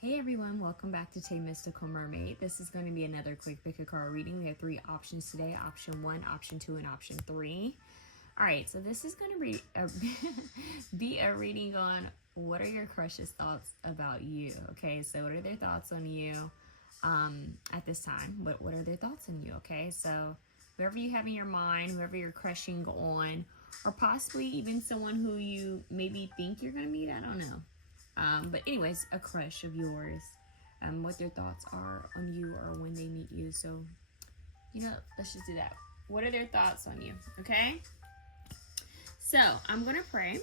Hey everyone, welcome back to 𝘮𝘪𝘱. This is going to be another quick pick a card reading. We have 3 options today, option 1, option 2, and option 3. Alright, so this is going to be a reading on what are your crush's thoughts about you. Okay, so what are their thoughts on you at this time? What are their thoughts on you? Okay, so whoever you have in your mind, whoever you're crushing on, or possibly even someone who you maybe think you're going to meet, I don't know. But anyways, a crush of yours, what their thoughts are on you or when they meet you. So, let's just do that. What are their thoughts on you? Okay? So, I'm going to pray.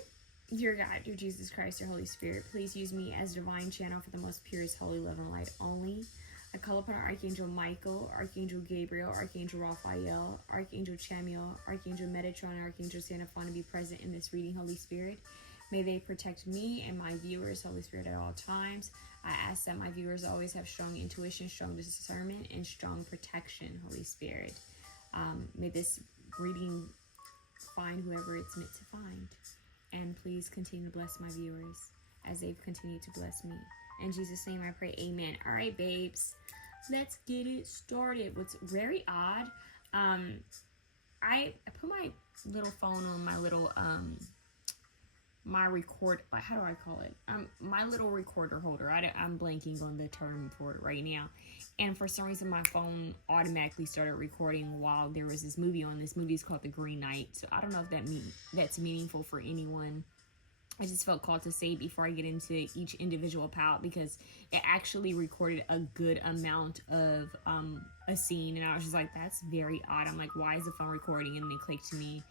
Dear God, dear Jesus Christ, your Holy Spirit, please use me as divine channel for the most purest, holy, love, and light only. I call upon Archangel Michael, Archangel Gabriel, Archangel Raphael, Archangel Chamuel, Archangel Metatron, and Archangel Xenophon to be present in this reading, Holy Spirit. May they protect me and my viewers, Holy Spirit, at all times. I ask that my viewers always have strong intuition, strong discernment, and strong protection, Holy Spirit. May this reading find whoever it's meant to find. And please continue to bless my viewers as they've continued to bless me. In Jesus' name I pray, amen. All right, babes, let's get it started. What's very odd, I put my little phone on my little, my little recorder holder. I'm blanking on the term for it right now. And for some reason, my phone automatically started recording while there was this movie on. This movie is called The Green Knight. So I don't know if that's meaningful for anyone. I just felt called to say it before I get into each individual palette because it actually recorded a good amount of a scene. And I was just like, that's very odd. I'm like, why is the phone recording? And then it clicked to me,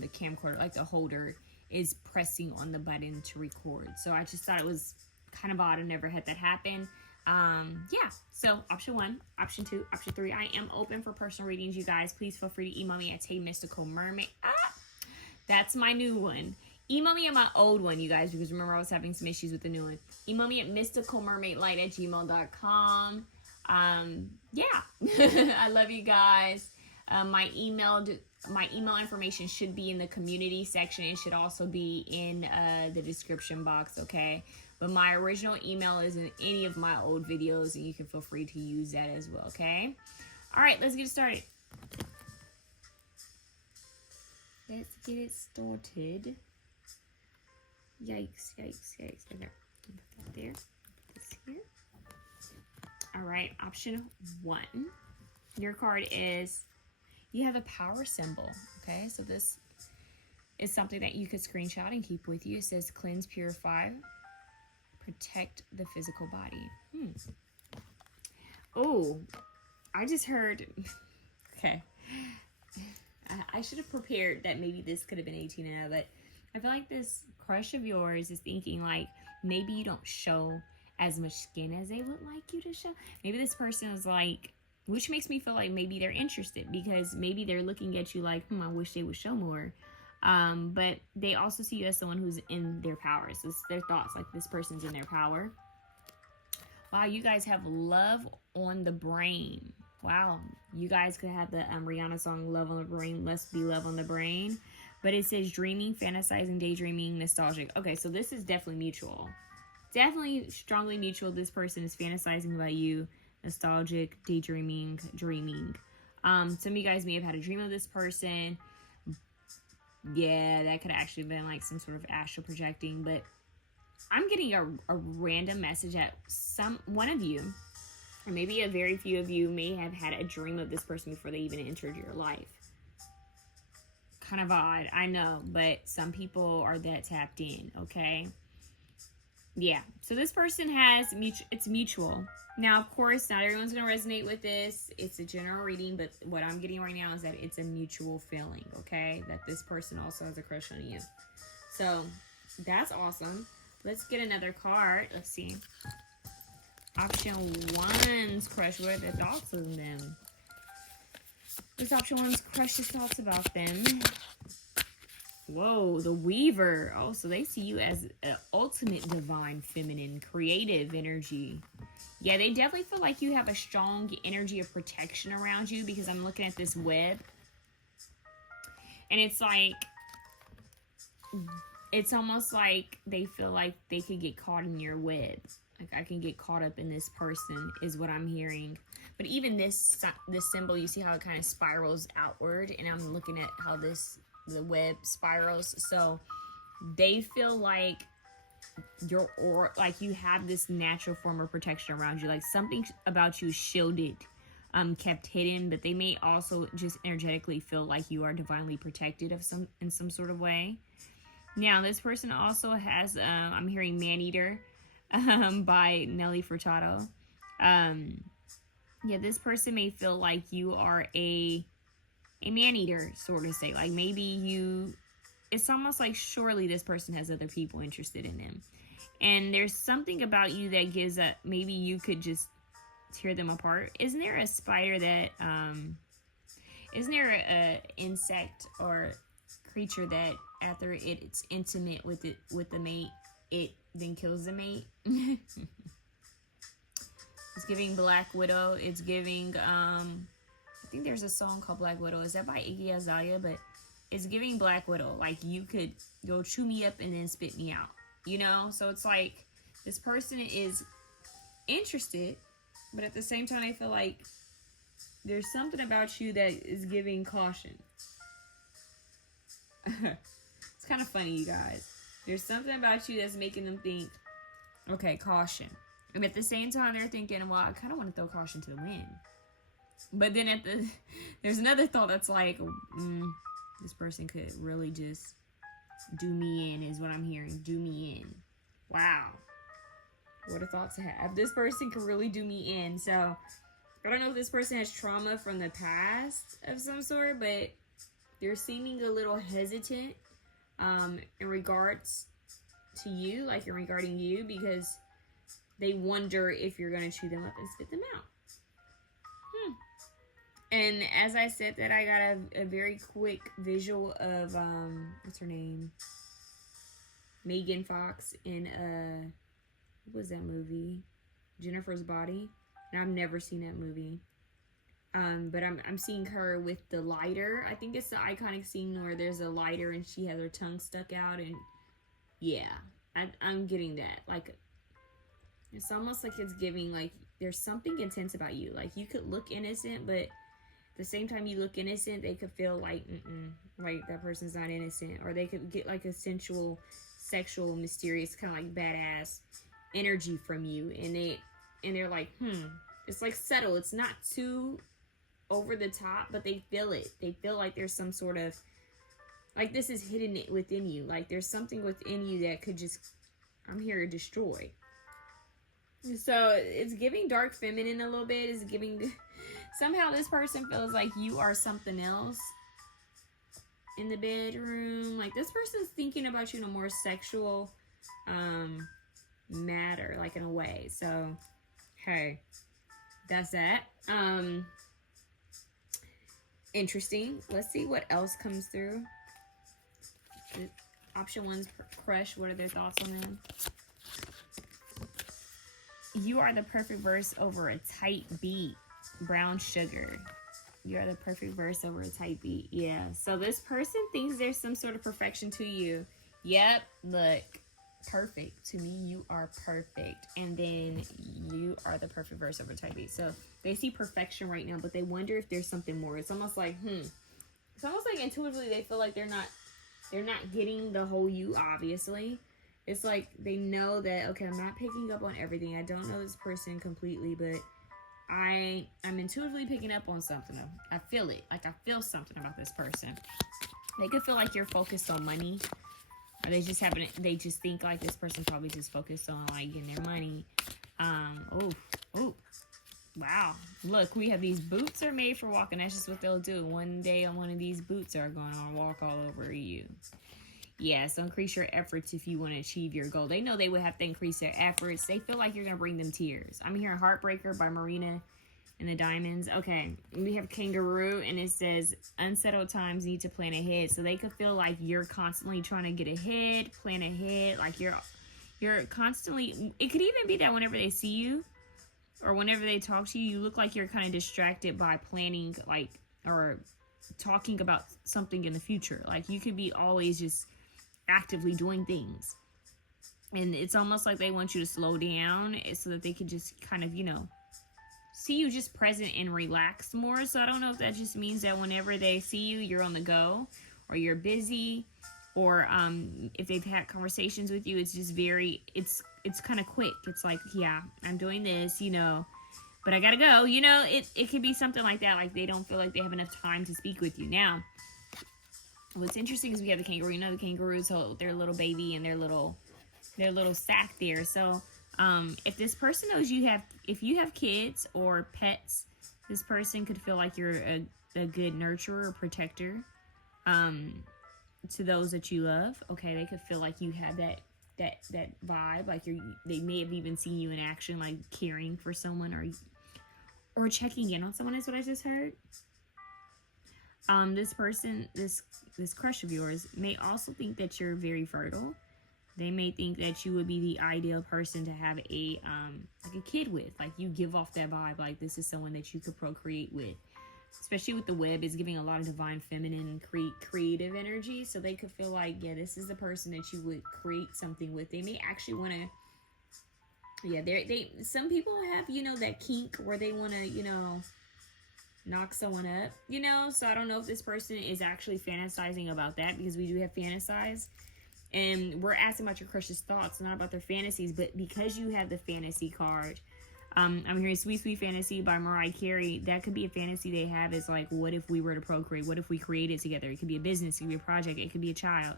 the camcorder, like the holder, is pressing on the button to record. So I just thought it was kind of odd. I never had that happen. Yeah, so option 1, option 2, option 3. I am open for personal readings, you guys. Please feel free to email me at @mysticalmermaid. That's my new one. Email me at my old one, you guys, because remember I was having some issues with the new one. Email me at mysticalmermaidlight@gmail.com. Yeah, I love you guys. My email information should be in the community section. It should also be in the description box, okay? But my original email is in any of my old videos, and you can feel free to use that as well, okay? All right, let's get started. Let's get it started. Yikes, yikes, yikes. Okay, put that there. Put this here. All right, option 1. Your card is, you have a power symbol, okay? So this is something that you could screenshot and keep with you. It says cleanse, purify, protect the physical body. Oh, I just heard, okay. I should have prepared that maybe this could have been 18 and 0, but I feel like this crush of yours is thinking like maybe you don't show as much skin as they would like you to show. Maybe this person is like, which makes me feel like maybe they're interested because maybe they're looking at you like, I wish they would show more. But they also see you as someone who's in their power. So it's their thoughts, like this person's in their power. Wow, you guys have love on the brain. Wow, you guys could have the Rihanna song, Love on the Brain, Let's Be Love on the Brain. But it says dreaming, fantasizing, daydreaming, nostalgic. Okay, so this is definitely mutual. Definitely strongly mutual. This person is fantasizing about you, nostalgic, daydreaming, dreaming. Some of you guys may have had a dream of this person. Yeah, that could have actually been like some sort of astral projecting. But I'm getting a random message that one of you, or maybe a very few of you, may have had a dream of this person before they even entered your life. Kind of odd, I know, but some people are that tapped in, okay? Yeah, so this person has, it's mutual. Now, of course, not everyone's going to resonate with this. It's a general reading, but what I'm getting right now is that it's a mutual feeling, okay? That this person also has a crush on you. So, that's awesome. Let's get another card. Let's see. Option 1's crush. What are the thoughts on them? This option 1's crush's thoughts about them. Whoa, the Weaver. Oh, so they see you as an ultimate divine, feminine, creative energy. Yeah, they definitely feel like you have a strong energy of protection around you because I'm looking at this web. And it's like, it's almost like they feel like they could get caught in your web. Like, I can get caught up in this person is what I'm hearing. But even this symbol, you see how it kind of spirals outward, and I'm looking at how the web spirals. So they feel like your aura, like you have this natural form of protection around you, like something about you is shielded, kept hidden, but they may also just energetically feel like you are divinely protected in some sort of way. Now, this person also has, I'm hearing Man-Eater by Nelly Furtado. Yeah, this person may feel like you are a man-eater, sort of say. Like, maybe it's almost like surely this person has other people interested in them. And there's something about you that gives that maybe you could just tear them apart. Isn't there a spider that, isn't there a insect or creature that after it's intimate with the mate, it then kills the mate? It's giving Black Widow. It's giving, I think there's a song called Black Widow. Is that by 𝐰𝐼𝐰𝐼? But it's giving Black Widow. Like, you could go chew me up and then spit me out, you know? So it's like this person is interested, but at the same time, I feel like there's something about you that is giving caution. It's kind of funny, you guys. There's something about you that's making them think, okay, caution. And at the same time, they're thinking, well, I kind of want to throw caution to the wind. But then there's another thought that's like, this person could really just do me in, is what I'm hearing. Do me in. Wow. What a thought to have. This person could really do me in. So, I don't know if this person has trauma from the past of some sort, but they're seeming a little hesitant in regards to you, like in regarding you, because they wonder if you're going to chew them up and spit them out. And as I said that, I got a very quick visual of, what's her name? Megan Fox in, what was that movie? Jennifer's Body. And I've never seen that movie. But I'm seeing her with the lighter. I think it's the iconic scene where there's a lighter and she has her tongue stuck out. And yeah, I'm getting that. Like, it's almost like it's giving, like, there's something intense about you. Like, you could look innocent, but at the same time you look innocent, they could feel like, like that person's not innocent. Or they could get like a sensual, sexual, mysterious, kind of like badass energy from you. And they're like, it's like subtle. It's not too over the top, but they feel it. They feel like there's some sort of, like this is hidden within you. Like there's something within you that could just, I'm here to destroy. So it's giving dark feminine a little bit. It's giving, somehow this person feels like you are something else in the bedroom. Like this person's thinking about you in a more sexual matter, like in a way. So, hey, that's that. Interesting. Let's see what else comes through. Option 1's crush. What are their thoughts on them? You are the perfect verse over a tight beat. Brown sugar. You are the perfect verse over a tight beat. Yeah. So this person thinks there's some sort of perfection to you. Yep. Look. Perfect. To me, you are perfect. And then you are the perfect verse over a tight beat. So they see perfection right now, but they wonder if there's something more. It's almost like, It's almost like intuitively they feel like they're not getting the whole you, obviously. It's like they know that, okay, I'm not picking up on everything. I don't know this person completely, but I'm intuitively picking up on something. I feel it. Like, I feel something about this person. They could feel like you're focused on money. Or they just think like this person probably just focused on like getting their money. Oh, wow. Look, we have these boots are made for walking. That's just what they'll do. One day on one of these boots are going to walk all over you. Yeah, so increase your efforts if you want to achieve your goal. They know they would have to increase their efforts. They feel like you're going to bring them tears. I'm hearing Heartbreaker by Marina and the Diamonds. Okay, we have Kangaroo, and it says, unsettled times need to plan ahead. So they could feel like you're constantly trying to get ahead, plan ahead. Like you're constantly, it could even be that whenever they see you or whenever they talk to you, you look like you're kind of distracted by planning, like, or talking about something in the future. Like you could be always just actively doing things. And it's almost like they want you to slow down so that they could just kind of, you know, see you just present and relaxed more. So I don't know if that just means that whenever they see you, you're on the go, or you're busy, or if they've had conversations with you, it's just very, it's kind of quick. It's like, yeah, I'm doing this, you know, but I gotta go. You know, it could be something like that. Like they don't feel like they have enough time to speak with you. Now, what's interesting is we have the kangaroo. You know, the kangaroos hold their little baby and their little sack there. So if this person knows if you have kids or pets, this person could feel like you're a good nurturer or protector to those that you love. Okay, they could feel like you have that vibe, like they may have even seen you in action, like caring for someone or checking in on someone, is what I just heard. This person, this crush of yours may also think that you're very fertile. They may think that you would be the ideal person to have a kid with. Like you give off that vibe, like this is someone that you could procreate with. Especially with the web, is giving a lot of divine feminine creative energy. So they could feel like, yeah, this is the person that you would create something with. They may actually want to, yeah, some people have, you know, that kink where they want to, you know, knock someone up, you know. So I don't know if this person is actually fantasizing about that, because we do have fantasize. And we're asking about your crush's thoughts, not about their fantasies. But because you have the fantasy card, I'm hearing Sweet Sweet Fantasy by Mariah Carey. That could be a fantasy they have. Is like, what if we were to procreate? What if we created together? It could be a business. It could be a project. It could be a child.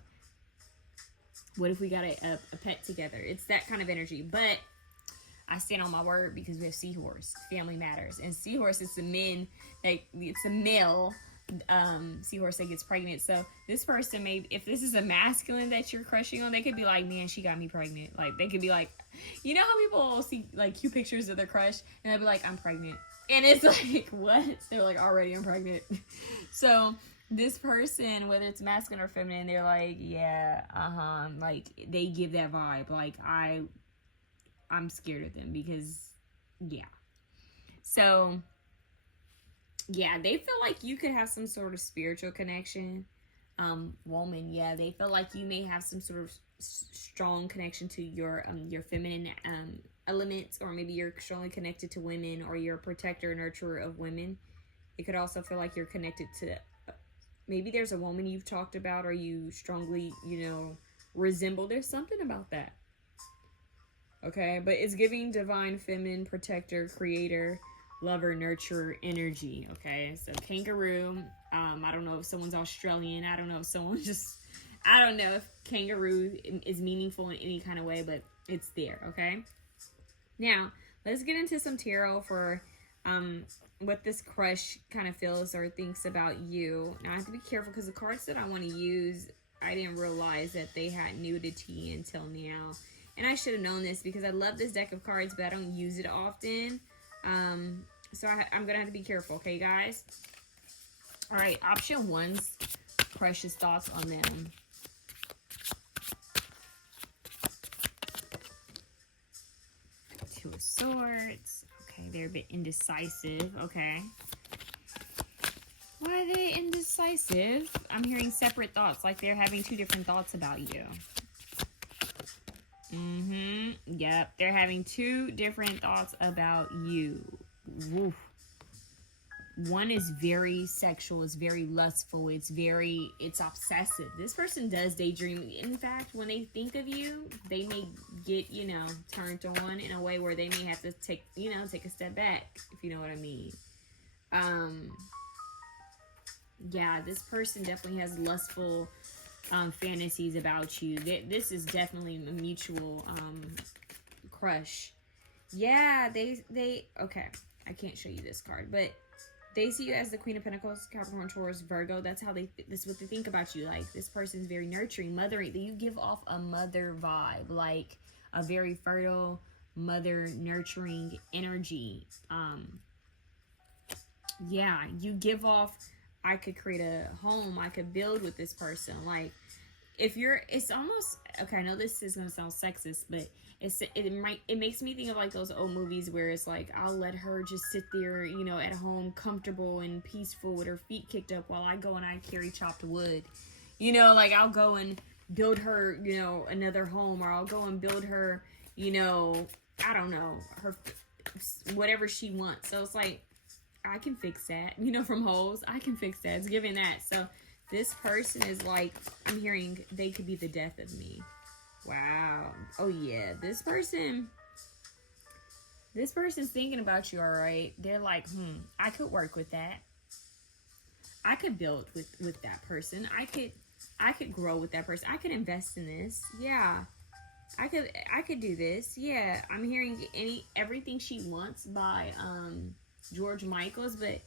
What if we got a pet together? It's that kind of energy. But I stand on my word, because we have seahorse. Family matters. And seahorse is the men. Like, it's a male seahorse that gets pregnant. So this person may, if this is a masculine that you're crushing on, they could be like, man, she got me pregnant. Like they could be like, you know how people see like cute pictures of their crush and they'll be like, I'm pregnant, and it's like, what? They're like, already I'm pregnant. So this person, whether it's masculine or feminine, they're like, yeah, like they give that vibe, like I'm scared of them, because yeah. So yeah, they feel like you could have some sort of spiritual connection. Woman, yeah, they feel like you may have some sort of strong connection to your feminine elements, or maybe you're strongly connected to women, or you're a protector, nurturer of women. It could also feel like you're connected to, maybe there's a woman you've talked about, or you strongly, you know, resemble. There's something about that. Okay, but it's giving divine feminine, protector, creator, lover, nurturer energy. Okay, so kangaroo. I don't know if someone's Australian. I don't know if someone just, I don't know if kangaroo is meaningful in any kind of way, but it's there. Okay, now let's get into some tarot for what this crush kind of feels or thinks about you. Now I have to be careful, because the cards that I want to use, I didn't realize that they had nudity until now, and I should have known this, because I love this deck of cards, but I don't use it often. So I'm gonna have to be careful, okay, guys? All right, option one's crush's thoughts on them. Two of Swords. Okay, they're a bit indecisive. Okay. Why are they indecisive? I'm hearing separate thoughts, like they're having two different thoughts about you. Yep, they're having two different thoughts about you. Woof. One is very sexual, it's very lustful, it's obsessive. This person does daydream. In fact, when they think of you, they may get, you know, turned on in a way where they may have to take a step back, if you know what I mean. Yeah, this person definitely has lustful fantasies about you. This is definitely a mutual crush. Yeah, they okay, I can't show you this card, but they see you as the Queen of Pentacles, Capricorn, Taurus, Virgo. That's how this is what they think about you. Like, this person's very nurturing, mothering. You give off a mother vibe, like a very fertile mother, nurturing energy. Yeah, you give off, I could create a home, I could build with this person. Like, it's almost, okay, I know this is gonna sound sexist, but it makes me think of like those old movies where it's like, I'll let her just sit there, you know, at home, comfortable and peaceful with her feet kicked up while I go and I carry chopped wood. You know, like I'll go and build her, you know, another home, or I'll go and build her, you know, I don't know, her whatever she wants. So it's like, I can fix that, you know, from holes. I can fix that. It's giving that. So this person is like, I'm hearing they could be the death of me. Wow. Oh yeah, this person's thinking about you. All right, they're like, I could work with that. I could build with that person. I could grow with that person. I could invest in this. Yeah. I could do this. Yeah. I'm hearing everything she wants by George Michaels, but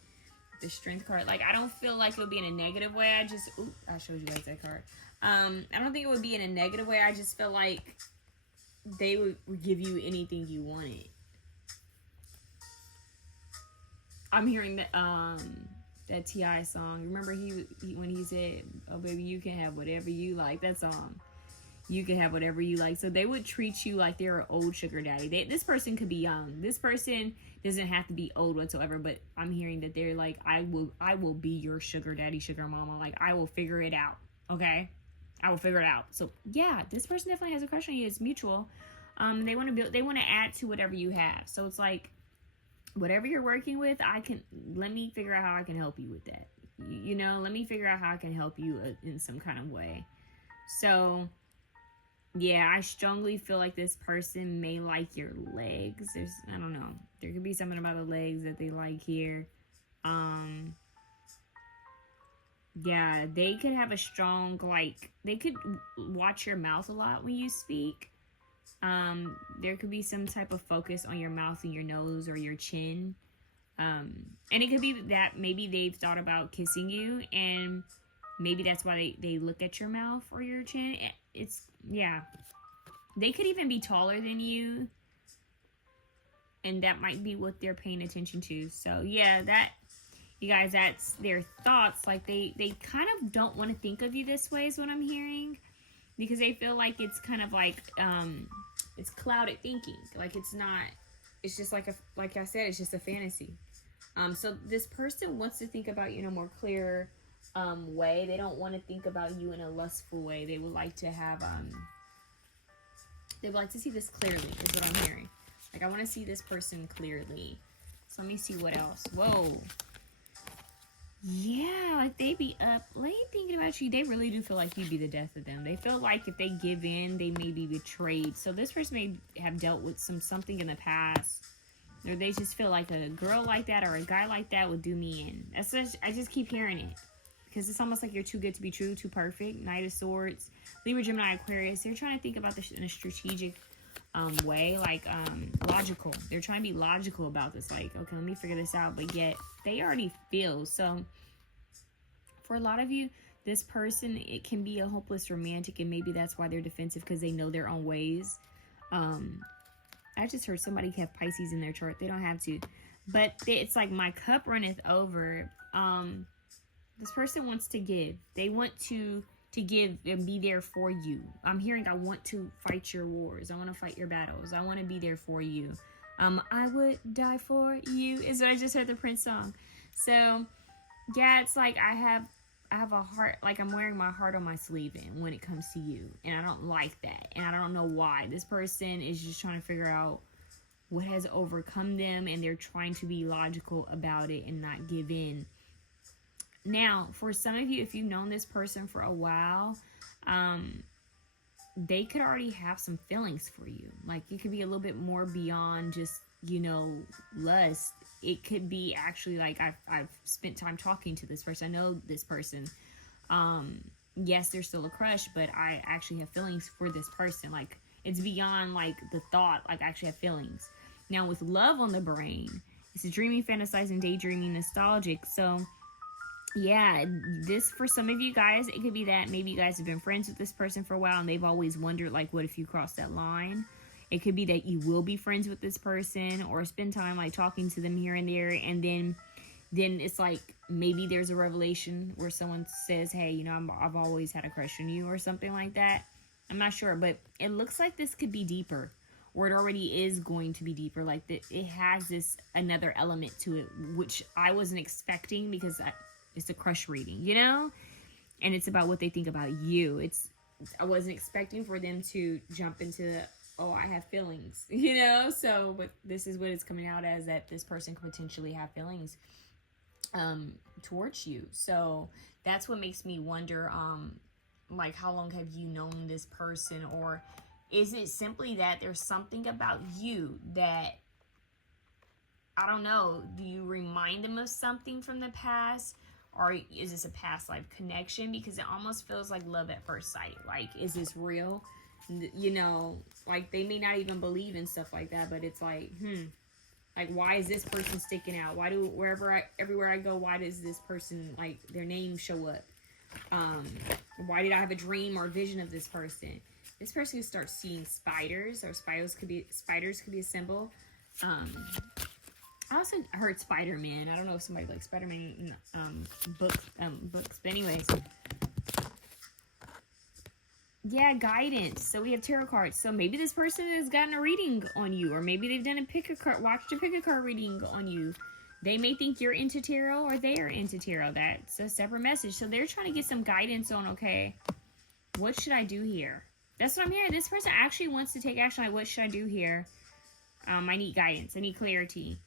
the Strength card, like, I don't feel like it would be in a negative way. I showed you guys that card. I don't think it would be in a negative way. I just feel like they would give you anything you wanted. I'm hearing that T.I. song. Remember he when he said, "Oh baby, you can have whatever you like." That song, you can have whatever you like. So they would treat you like they're an old sugar daddy. This person could be young. This person doesn't have to be old whatsoever. But I'm hearing that they're like, I will be your sugar daddy, sugar mama. Like, I will figure it out. Okay, I will figure it out. So yeah, this person definitely has a crush on you. It's mutual. They want to add to whatever you have. So it's like, whatever you're working with, let me figure out how I can help you with that. You know, let me figure out how I can help you in some kind of way. So, yeah, I strongly feel like this person may like your legs. I don't know. There could be something about the legs that they like here. Yeah, they could have a strong, like, they could watch your mouth a lot when you speak. There could be some type of focus on your mouth and your nose or your chin. And it could be that maybe they've thought about kissing you, and maybe that's why they look at your mouth or your chin. Yeah. They could even be taller than you, and that might be what they're paying attention to. So yeah, you guys, that's their thoughts. Like, they kind of don't want to think of you this way is what I'm hearing, because they feel like it's kind of like, it's clouded thinking. Like, it's just like I said, it's just a fantasy. So this person wants to think about you in a more clear way. They don't want to think about you in a lustful way. They would like to have they would like to see this clearly is what I'm hearing. Like, I want to see this person clearly. So let me see what else. Whoa. Yeah, like, they be up late thinking about you. They really do feel like you'd be the death of them. They feel like if they give in, they may be betrayed. So this person may have dealt with something in the past, or they just feel like a girl like that or a guy like that would do me in. I just keep hearing it, because it's almost like you're too good to be true, too perfect. Knight of Swords, Libra, Gemini, Aquarius. They're trying to think about this in a strategic way, like logical. They're trying to be logical about this. Like, okay, let me figure this out. But yet they already feel. So for a lot of you, this person, it can be a hopeless romantic, and maybe that's why they're defensive, because they know their own ways. I just heard somebody have Pisces in their chart. They don't have to, but it's like, my cup runneth over. This person wants to give. They want to give and be there for you. I'm hearing, I want to fight your wars. I want to fight your battles. I want to be there for you. I would die for you is what I just heard the Prince song. So yeah, it's like I have a heart, like I'm wearing my heart on my sleeve when it comes to you, and I don't like that, and I don't know why. This person is just trying to figure out what has overcome them, and they're trying to be logical about it and not give in. Now, for some of you, if you've known this person for a while, they could already have some feelings for you. Like, it could be a little bit more beyond just, you know, lust. It could be actually like, I've spent time talking to this person. I know this person. Yes, there's still a crush, but I actually have feelings for this person. Like, it's beyond like the thought. Like, I actually have feelings. Now, with love on the brain, it's a dreaming, fantasizing, daydreaming, nostalgic. So yeah, this, for some of you guys, it could be that maybe you guys have been friends with this person for a while, and they've always wondered, like, what if you cross that line? It could be that you will be friends with this person, or spend time like talking to them here and there, and then it's like, maybe there's a revelation where someone says, hey, you know, I've always had a crush on you, or something like that. I'm not sure, but it looks like this could be deeper, or it already is going to be deeper. Like, it has this another element to it, which I wasn't expecting, because it's a crush reading, you know, and it's about what they think about you. I wasn't expecting for them to jump into the, oh, I have feelings, you know? So, but this is what it's coming out as, that this person could potentially have feelings towards you. So that's what makes me wonder, like, how long have you known this person? Or is it simply that there's something about you that, I don't know, do you remind them of something from the past? Or is this a past life connection? Because it almost feels like love at first sight. Like, is this real? You know, like, they may not even believe in stuff like that, but it's like, like, why is this person sticking out? Why do, everywhere I go, why does this person, like, their name show up? Why did I have a dream or a vision of this person? This person can start seeing spiders, or spiders could be a symbol. I also heard Spider-Man. I don't know if somebody likes Spider-Man books, but anyways. Yeah, guidance. So we have tarot cards. So maybe this person has gotten a reading on you, or maybe they've done watched a pick-a-card reading on you. They may think you're into tarot, or they are into tarot. That's a separate message. So they're trying to get some guidance on, okay, what should I do here? That's what I'm hearing. This person actually wants to take action. Like, what should I do here? I need guidance. I need clarity.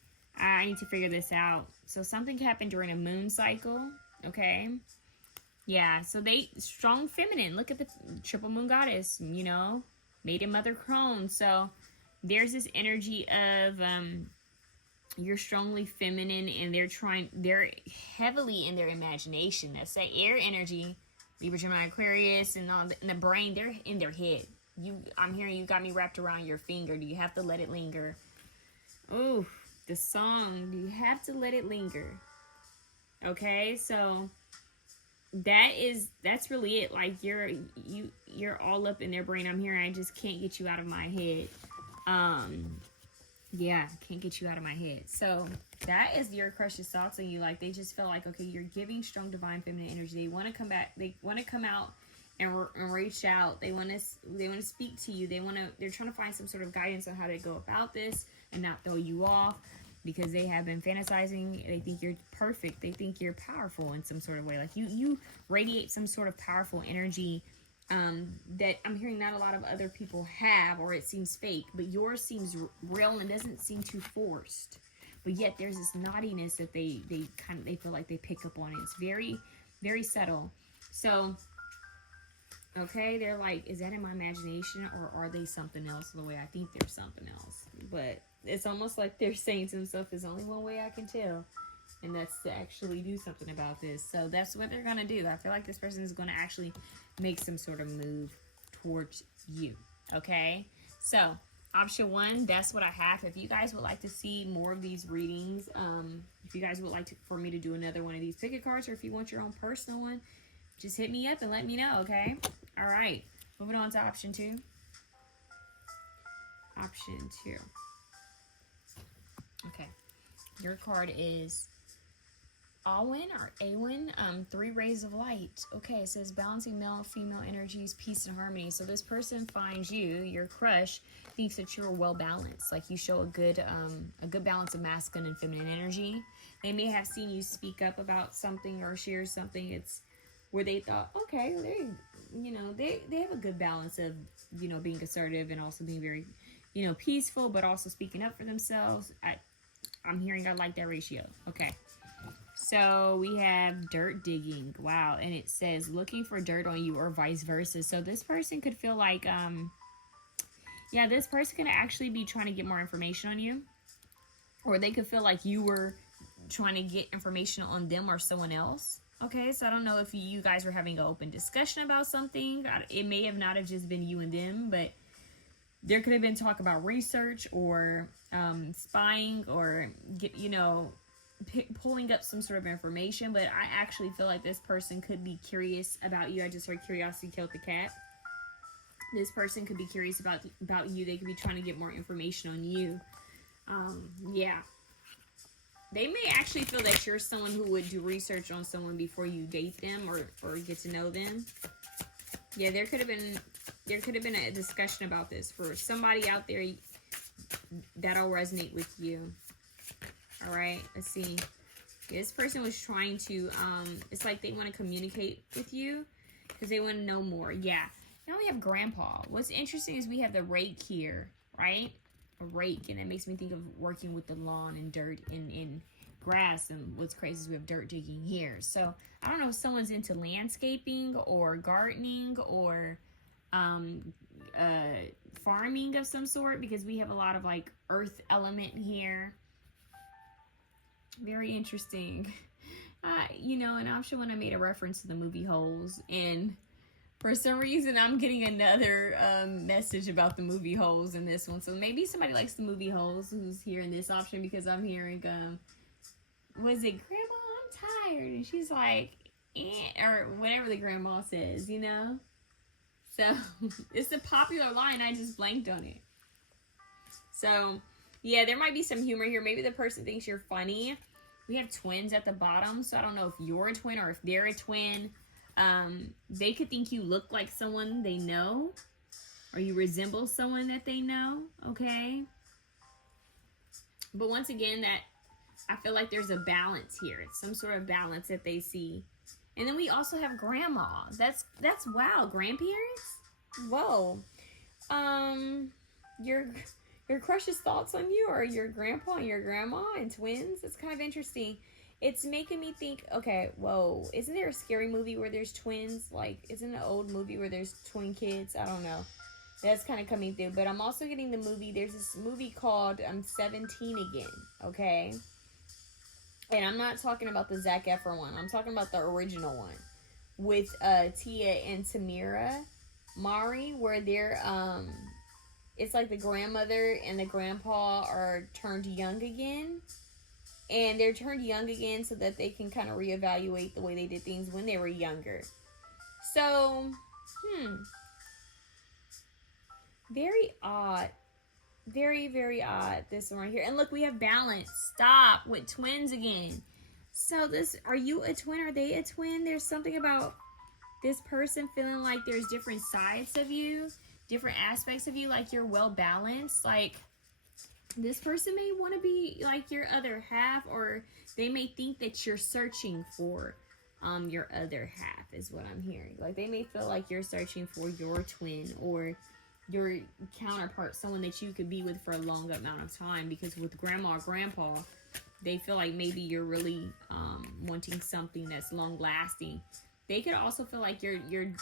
I need to figure this out. So something happened during a moon cycle. Okay. Yeah. So strong feminine. Look at the triple moon goddess, you know, maiden mother crone. So there's this energy of, you're strongly feminine, and they're heavily in their imagination. That's that air energy, Libra, Gemini, Aquarius, and all in the brain, they're in their head. I'm hearing you got me wrapped around your finger. Do you have to let it linger? Ooh. The song, you have to let it linger. Okay, so that's really it. Like, you're all up in their brain. I'm hearing, I just can't get you out of my head. Yeah, can't get you out of my head. So that is your crush's thoughts on you. Like, they just feel like, okay, you're giving strong divine feminine energy. They want to come back. They want to come out and reach out. They want to speak to you. They're trying to find some sort of guidance on how to go about this and not throw you off, because they have been fantasizing. They think you're perfect. They think you're powerful in some sort of way. Like, you radiate some sort of powerful energy that I'm hearing not a lot of other people have, or it seems fake, but yours seems real and doesn't seem too forced. But yet there's this naughtiness that they feel like they pick up on. It's very, very subtle. So, okay, they're like, is that in my imagination, or are they something else the way I think they're something else? But it's almost like they're saying to themselves, there's only one way I can tell, and that's to actually do something about this. So that's what they're going to do. I feel like this person is going to actually make some sort of move towards you. Okay? So, option 1, that's what I have. If you guys would like to see more of these readings, if you guys would like for me to do another one of these picket cards, or if you want your own personal one, just hit me up and let me know, okay? All right. Moving on to option 2. Option 2. Okay. Your card is Alwyn or Awen, 3 rays of light. Okay, it says balancing male, female energies, peace and harmony. So this person finds you, your crush, thinks that you're well balanced. Like, you show a good balance of masculine and feminine energy. They may have seen you speak up about something or share something. It's where they thought, okay, they have a good balance of, being assertive and also being very, peaceful, but also speaking up for themselves. I'm hearing I like that ratio. Okay. So we have dirt digging. Wow. And it says looking for dirt on you, or vice versa. So this person could feel like, this person could actually be trying to get more information on you. Or they could feel like you were trying to get information on them or someone else. Okay, so I don't know if you guys were having an open discussion about something. It may have not have just been you and them, but there could have been talk about research or spying, or pulling up some sort of information. But I actually feel like this person could be curious about you. I just heard curiosity killed the cat. This person could be curious about you. They could be trying to get more information on you. Yeah. They may actually feel that you're someone who would do research on someone before you date them or get to know them. Yeah, there could have been a discussion about this for somebody out there. That'll resonate with you. All right, let's see. This person was trying to, it's like they want to communicate with you because they want to know more. Yeah, Now we have grandpa. What's interesting is we have the rake here, right? A rake, and it makes me think of working with the lawn and dirt and grass. And what's crazy is we have dirt digging here. So I don't know if someone's into landscaping or gardening or farming of some sort, because we have a lot of like earth element here. Very interesting. You know, in option 1, I made a reference to the movie Holes, and for some reason I'm getting another message about the movie Holes in this one. So maybe somebody likes the movie Holes who's here in this option, because I'm hearing was it Grandma, I'm tired, and she's like or whatever the grandma says, you know. So it's a popular line, I just blanked on it. So yeah, there might be some humor here. Maybe the person thinks you're funny. We have twins at the bottom, so I don't know if you're a twin or if they're a twin. They could think you look like someone they know, or you resemble someone that they know, okay? But once again, that I feel like there's a balance here. It's some sort of balance that they see. And then we also have grandma. That's wow, grandparents? Whoa. Your crush's thoughts on you, or your grandpa and your grandma and twins? It's kind of interesting. It's making me think, okay, whoa, isn't there a scary movie where there's twins? Like, isn't it an old movie where there's twin kids? I don't know. That's kind of coming through. But I'm also getting the movie, there's this movie called 17 Again, okay? And I'm not talking about the Zac Efron one. I'm talking about the original one with Tia and Tamira Mari, where they're, it's like the grandmother and the grandpa are turned young again. And they're turned young again so that they can kind of reevaluate the way they did things when they were younger. So, very odd. Very, very odd, this one right here. And look, we have balance. Stop with twins again. So this, are you a twin? Are they a twin? There's something about this person feeling like there's different sides of you, different aspects of you, like you're well balanced. Like, this person may want to be like your other half, or they may think that you're searching for your other half, is what I'm hearing. Like, they may feel like you're searching for your twin or your counterpart, someone that you could be with for a long amount of time, because with grandma or grandpa, they feel like maybe you're really wanting something that's long lasting. They could also feel like you're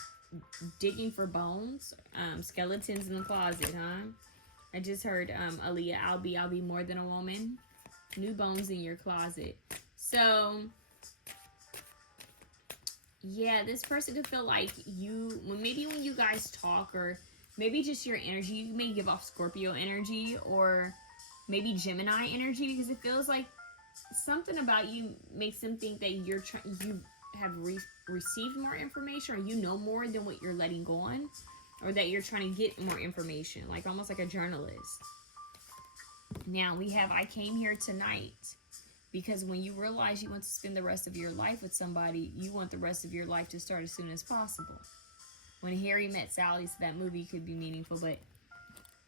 digging for bones, skeletons in the closet, huh? I just heard Aaliyah, I'll be more than a woman. New bones in your closet. So yeah, this person could feel like you, maybe when you guys talk, or maybe just your energy, you may give off Scorpio energy, or maybe Gemini energy, because it feels like something about you makes them think that you have received more information, or you know more than what you're letting go on, or that you're trying to get more information, like almost like a journalist. Now we have, I came here tonight, because when you realize you want to spend the rest of your life with somebody, you want the rest of your life to start as soon as possible. When Harry Met Sally, so that movie could be meaningful, but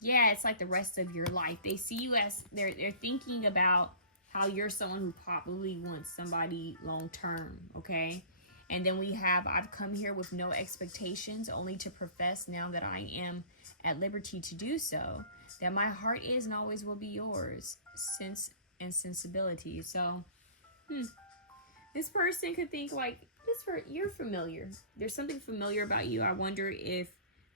yeah, it's like the rest of your life. They see you as, they're thinking about how you're someone who probably wants somebody long term, okay? And then we have, I've come here with no expectations, only to profess now that I am at liberty to do so, that my heart is and always will be yours, sense and sensibility. So, this person could think like, you're familiar. There's something familiar about you. I wonder if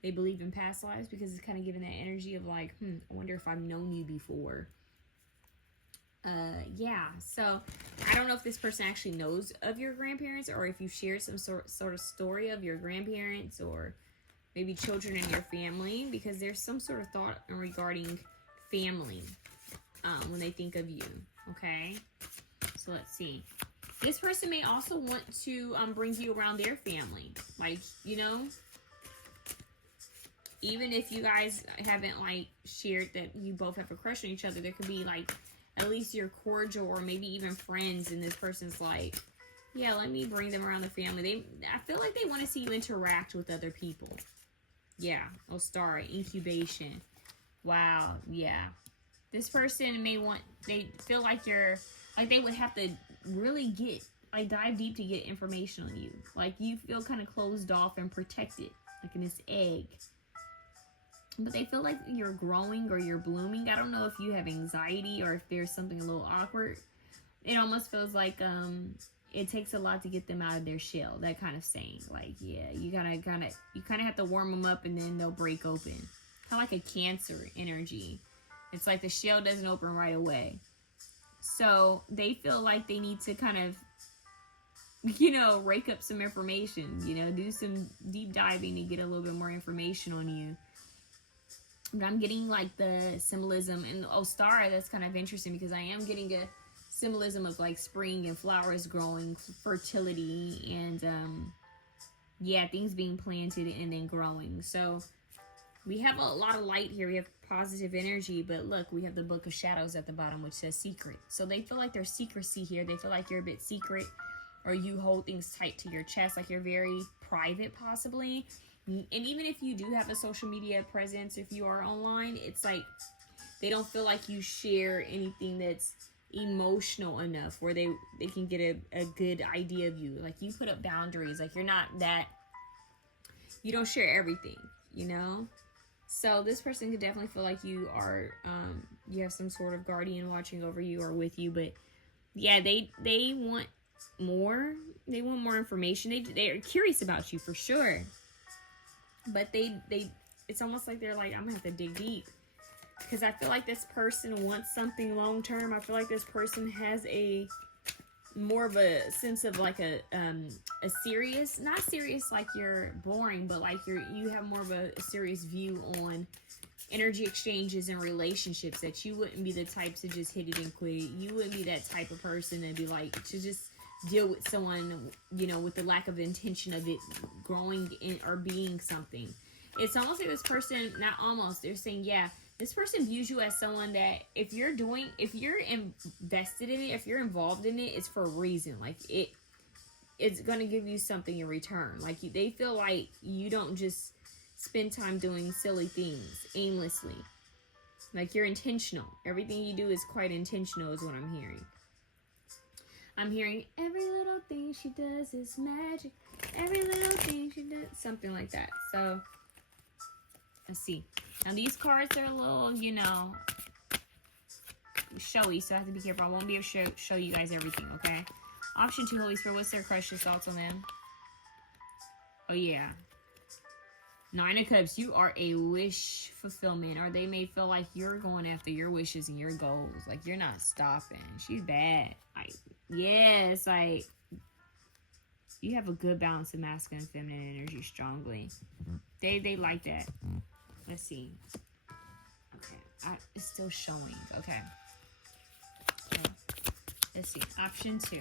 they believe in past lives, because it's kind of giving that energy of like, I wonder if I've known you before. Yeah, so I don't know if this person actually knows of your grandparents, or if you share some sort of story of your grandparents, or maybe children in your family, because there's some sort of thought regarding family when they think of you, okay? So let's see. This person may also want to bring you around their family, like, you know, even if you guys haven't like shared that you both have a crush on each other, there could be like at least you're cordial, or maybe even friends, and this person's like, yeah, let me bring them around the family. I feel like they want to see you interact with other people. Yeah. Oh, star incubation. Wow. Yeah. This person may want, they feel like you're, like they would have to really get, like dive deep to get information on you. Like you feel kind of closed off and protected. like in this egg. But they feel like you're growing or you're blooming. I don't know if you have anxiety or if there's something a little awkward. It almost feels like it takes a lot to get them out of their shell. That kind of saying. Like, yeah, you kind of have to warm them up and then they'll break open. Kind of like a Cancer energy. It's like the shell doesn't open right away. So they feel like they need to kind of, you know, rake up some information, you know, do some deep diving to get a little bit more information on you. But I'm getting like the symbolism, and star, that's kind of interesting because I am getting a symbolism of like spring and flowers growing, fertility, and yeah, things being planted and then growing. So we have a lot of light here. We have positive energy, but look, we have the Book of Shadows at the bottom, which says secret. So they feel like there's secrecy here. They feel like you're a bit secret, or you hold things tight to your chest, like you're very private possibly. And even if you do have a social media presence, if you are online, it's like they don't feel like you share anything that's emotional enough where they can get a good idea of you. Like you put up boundaries, like you're not that, you don't share everything, you know? So this person could definitely feel like you are, you have some sort of guardian watching over you or with you, but yeah, they want more. They want more information. They are curious about you for sure. But it's almost like they're like, I'm gonna have to dig deep, because I feel like this person wants something long term. I feel like this person has a more of a sense of like a serious, not serious like you're boring, but like you have more of a serious view on energy exchanges and relationships, that you wouldn't be the type to just hit it and quit. You wouldn't be that type of person to be like, to just deal with someone, you know, with the lack of intention of it growing in or being something. It's almost like this person, not almost, they're saying, yeah, this person views you as someone that if you're invested in it, if you're involved in it, it's for a reason. Like it's going to give you something in return. Like they feel like you don't just spend time doing silly things aimlessly. Like you're intentional. Everything you do is quite intentional is what I'm hearing. I'm hearing every little thing she does is magic. Every little thing she does, something like that. So let's see. Now these cards are a little, you know, showy, so I have to be careful. I won't be able to show you guys everything, okay? Option 2, Holy Spirit, what's their crush's thoughts on them? Oh yeah. 9 of Cups, you are a wish fulfillment, or they may feel like you're going after your wishes and your goals. Like you're not stopping. She's bad. Like, yes, like you have a good balance of masculine and feminine energy strongly. They like that. Let's see. Okay, it's still showing. Okay. Let's see. Option 2.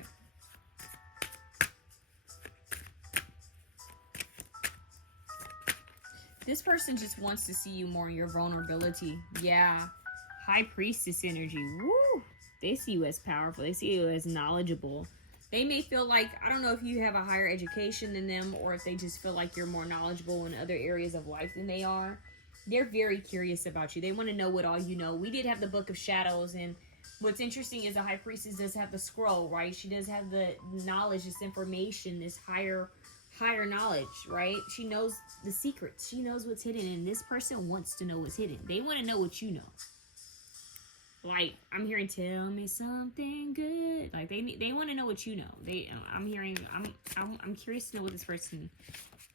This person just wants to see you more in your vulnerability. Yeah. High Priestess energy. Woo! They see you as powerful. They see you as knowledgeable. They may feel like, I don't know if you have a higher education than them, or if they just feel like you're more knowledgeable in other areas of life than they are. They're very curious about you. They want to know what all you know. We did have the Book of Shadows, and what's interesting is the High Priestess does have the scroll, right? She does have the knowledge, this information, this higher knowledge, right? She knows the secrets. She knows what's hidden, and this person wants to know what's hidden. They want to know what you know. Like, I'm hearing, tell me something good. Like, they want to know what you know. I'm curious to know what this person,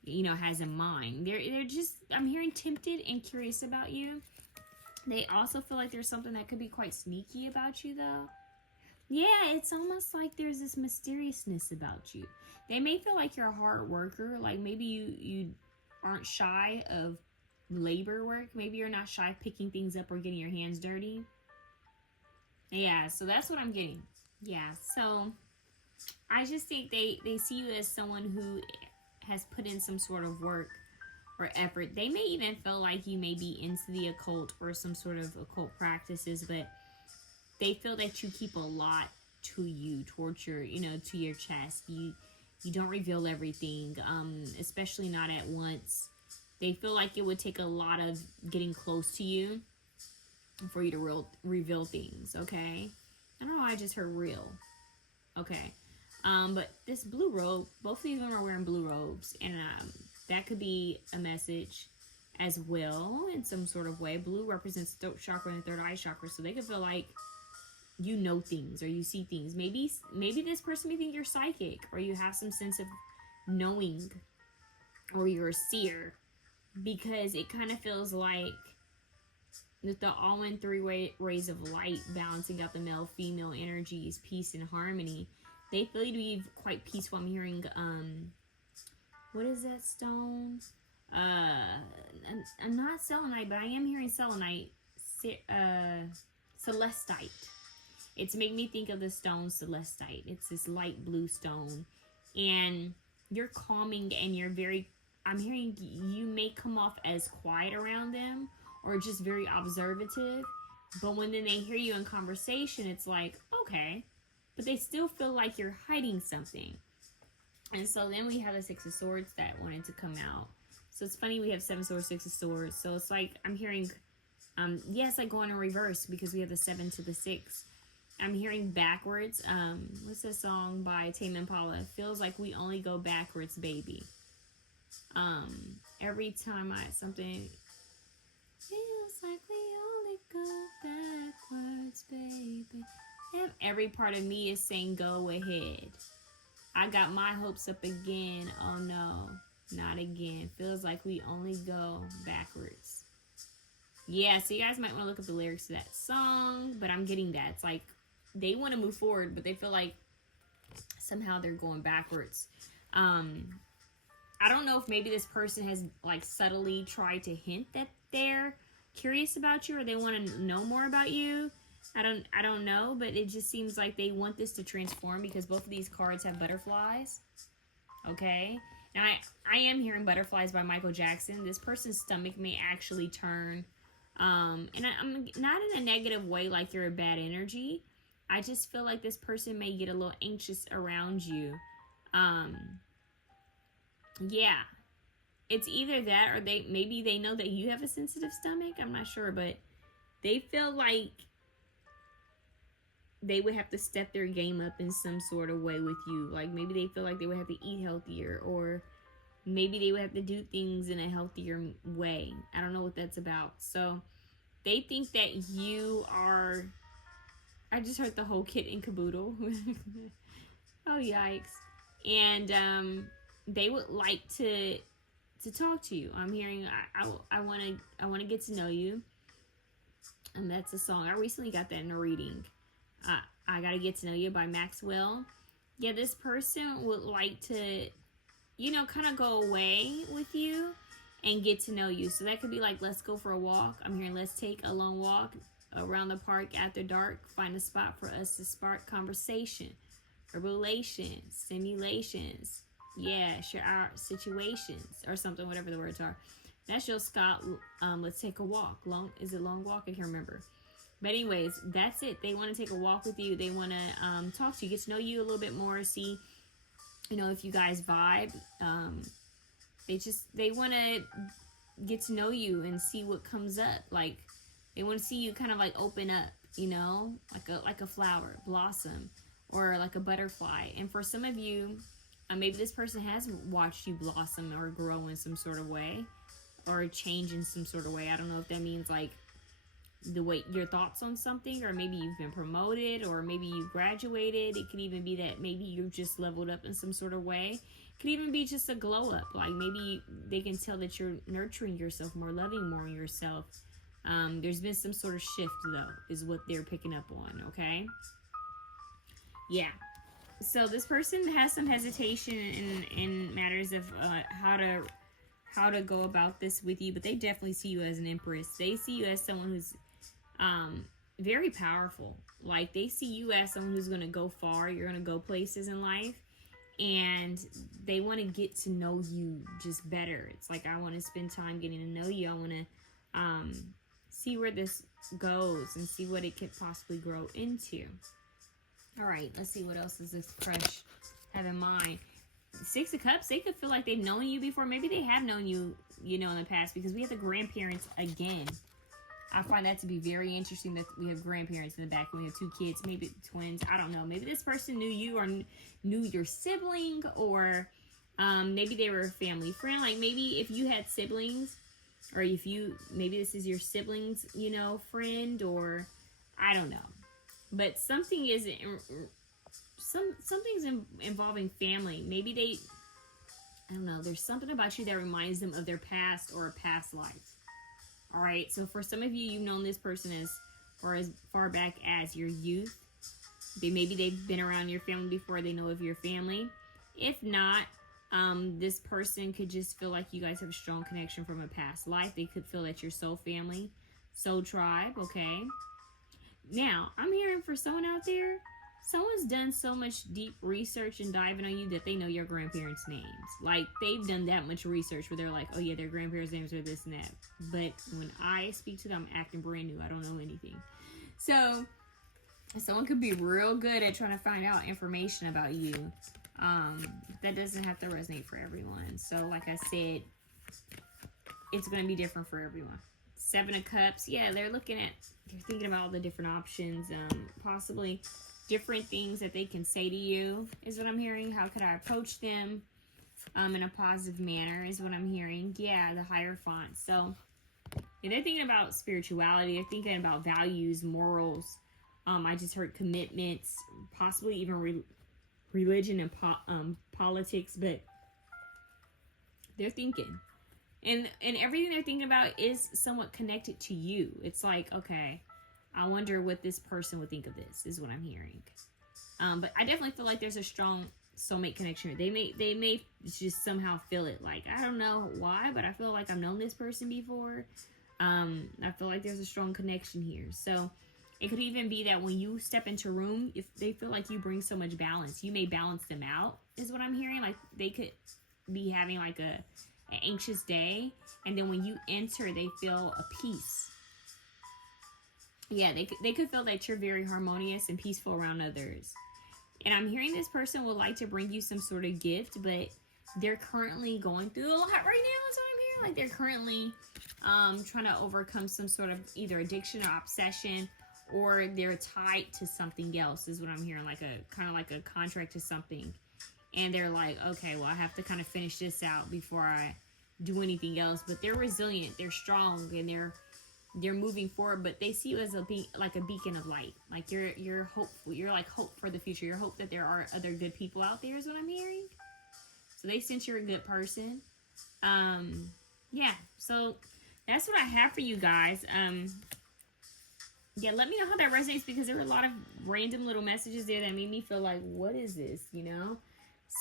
you know, has in mind. They're just, I'm hearing tempted and curious about you. They also feel like there's something that could be quite sneaky about you, though. Yeah, it's almost like there's this mysteriousness about you. They may feel like you're a hard worker. Like maybe you aren't shy of labor work. Maybe you're not shy of picking things up or getting your hands dirty. Yeah, so that's what I'm getting. Yeah, so I just think they see you as someone who has put in some sort of work or effort. They may even feel like you may be into the occult or some sort of occult practices, but they feel that you keep a lot to you, towards your, you know, to your chest. You don't reveal everything, especially not at once. They feel like it would take a lot of getting close to you for you to reveal things, okay? I don't know why I just heard real. Okay. But this blue robe, both of them are wearing blue robes, and that could be a message as well in some sort of way. Blue represents throat chakra and third eye chakra, so they could feel like you know things or you see things. Maybe this person may think you're psychic, or you have some sense of knowing, or you're a seer, because it kind of feels like with the all in three rays of light balancing out the male female energies, peace and harmony. They feel you to be quite peaceful. I'm hearing what is that stone? I'm not selenite, but I am hearing selenite, celestite. It's making me think of the stone celestite. It's this light blue stone, and you're calming, and you're very, I'm hearing you may come off as quiet around them or just very observative, but when then they hear you in conversation, it's like, okay, but they still feel like you're hiding something. And so then we have the Six of Swords that wanted to come out. So it's funny, we have Seven Swords, Six of Swords. So it's like, I'm hearing, it's like going in reverse because we have the 7 to the 6. I'm hearing backwards. What's that song by Tame Impala? Feels like we only go backwards, baby. Every time something feels like we only go backwards, baby. And every part of me is saying, go ahead. I got my hopes up again. Oh no, not again. Feels like we only go backwards. Yeah, so you guys might want to look up the lyrics to that song, but I'm getting that. It's like they want to move forward, but they feel like somehow they're going backwards. I don't know if maybe this person has like subtly tried to hint that they're curious about you or they want to know more about you. I don't know, but it just seems like they want this to transform because both of these cards have butterflies. Okay. Now I am hearing Butterflies by Michael Jackson. This person's stomach may actually turn, and I'm not in a negative way like you're a bad energy. I just feel like this person may get a little anxious around you. Yeah, it's either that or maybe they know that you have a sensitive stomach. I'm not sure, but they feel like they would have to step their game up in some sort of way with you. Like maybe they feel like they would have to eat healthier, or maybe they would have to do things in a healthier way. I don't know what that's about. So they think that you are, I just heard the whole kit and caboodle. Oh, yikes. And they would like to talk to you. I'm hearing, I want to get to know you. And that's a song. I recently got that in a reading. I Gotta Get to Know You by Maxwell. Yeah, this person would like to, kind of go away with you and get to know you. So that could be like, let's go for a walk. I'm hearing, let's take a long walk around the park after dark. Find a spot for us to spark conversation, relations, simulations. Yeah, share our situations or something, whatever the words are. That's Jill Scott. Let's take a walk. Is it long walk? I can't remember. But anyways, that's it. They want to take a walk with you. They want to talk to you, get to know you a little bit more, see, if you guys vibe. They want to get to know you and see what comes up. Like, they want to see you kind of like open up, like a flower, blossom, or like a butterfly. And for some of you, maybe this person has watched you blossom or grow in some sort of way, or change in some sort of way. I don't know if that means like the way your thoughts on something, or maybe you've been promoted, or maybe you graduated. It could even be that maybe you've just leveled up in some sort of way. It could even be just a glow up, like maybe they can tell that you're nurturing yourself more, loving more yourself. There's been some sort of shift though, is what they're picking up on. Okay, yeah. So this person has some hesitation in matters of how to go about this with you, but they definitely see you as an empress. They see you as someone who's very powerful. Like, they see you as someone who's going to go far. You're going to go places in life, and they want to get to know you just better. It's like, I want to spend time getting to know you. I want to see where this goes and see what it could possibly grow into. All right, let's see, what else does this crush have in mind? Six of Cups, they could feel like they've known you before. Maybe they have known you, in the past, because we have the grandparents again. I find that to be very interesting that we have grandparents in the back. We have 2 kids, maybe twins. I don't know. Maybe this person knew you or knew your sibling, or Maybe they were a family friend. Like maybe if you had siblings, or if you, maybe this is your siblings, you know, friend, or I don't know. But something is, something's involving family. Maybe they, I don't know, there's something about you that reminds them of their past or a past life. All right, so for some of you, you've known this person as far back as your youth. Maybe they've been around your family before, they know of your family. If not, this person could just feel like you guys have a strong connection from a past life. They could feel that you're soul family, soul tribe, okay? Now, I'm hearing for someone out there, someone's done so much deep research and diving on you that they know your grandparents' names. Like, they've done that much research where they're like, oh yeah, their grandparents' names are this and that. But when I speak to them, I'm acting brand new. I don't know anything. So, someone could be real good at trying to find out information about you. That doesn't have to resonate for everyone. So, like I said, it's going to be different for everyone. 7 of Cups. Yeah, they're thinking about all the different options. Possibly different things that they can say to you is what I'm hearing. How could I approach them in a positive manner is what I'm hearing. Yeah, the Hierophant. So yeah, they're thinking about spirituality. They're thinking about values, morals. I just heard commitments, possibly even religion and politics, but they're thinking. And everything they're thinking about is somewhat connected to you. It's like, okay, I wonder what this person would think of this, is what I'm hearing. But I definitely feel like there's a strong soulmate connection. They may just somehow feel it. Like, I don't know why, but I feel like I've known this person before. I feel like there's a strong connection here. So it could even be that when you step into a room, if they feel like you bring so much balance, you may balance them out, is what I'm hearing. Like, they could be having like an anxious day, and then when you enter, they feel a peace. Yeah, they could feel that you're very harmonious and peaceful around others. And I'm hearing this person would like to bring you some sort of gift, but they're currently going through a lot right now, is what I'm hearing. Like, they're currently trying to overcome some sort of either addiction or obsession, or they're tied to something else, is what I'm hearing. Like kind of like a contract to something. And they're like, okay, well, I have to kind of finish this out before I do anything else. But they're resilient, they're strong, and they're moving forward. But they see you as a beacon of light. Like, you're hopeful. You're like hope for the future. You're hope that there are other good people out there, is what I'm hearing. So they sense you're a good person. Yeah. So that's what I have for you guys. Yeah, let me know how that resonates, because there were a lot of random little messages there that made me feel like, what is this, you know?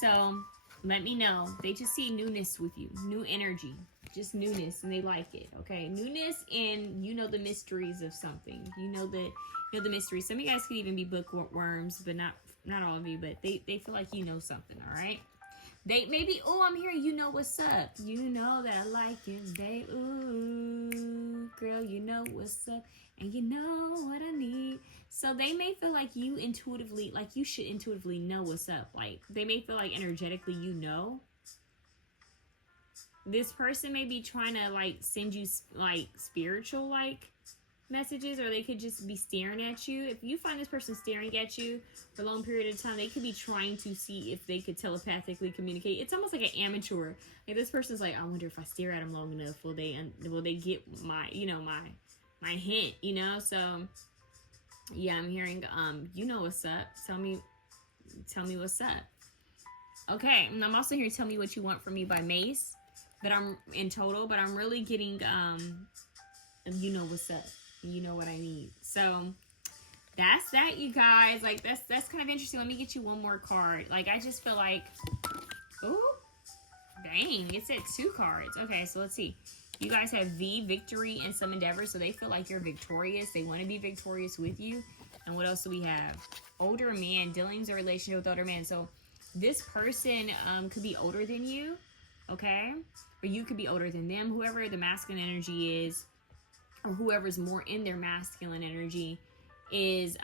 So let me know. They just see newness with you, new energy, just newness, and they like it. Okay, newness, and you know the mysteries of something. You know the mysteries. Some of you guys could even be bookworms, but not all of you. But they feel like you know something. All right. They maybe, oh, I'm hearing you know what's up. You know that I like it, babe. Ooh, girl, you know what's up, and you know what I need. So they may feel like you intuitively, like you should intuitively know what's up. Like, they may feel like energetically you know. This person may be trying to like send you like spiritual like messages, or they could just be staring at you. If you find this person staring at you for a long period of time, they could be trying to see if they could telepathically communicate. It's almost like an amateur. Like, this person's like, I wonder if I stare at them long enough, will they get my, you know, my hint, you know? So yeah, I'm hearing you know what's up. Tell me what's up. Okay, and I'm also hearing Tell Me What You Want From Me by Mace, but I'm in total, but I'm really getting you know what's up. You know what I need. So that's that, you guys. Like, that's kind of interesting. Let me get you one more card. Like, I just feel like, oh, dang, it said 2 cards. Okay, so let's see. You guys have victory, and some endeavors. So they feel like you're victorious. They want to be victorious with you. And what else do we have? Older man, dealings or relationship with older man. So this person could be older than you, okay? Or you could be older than them. Whoever the masculine energy is, or whoever's more in their masculine energy is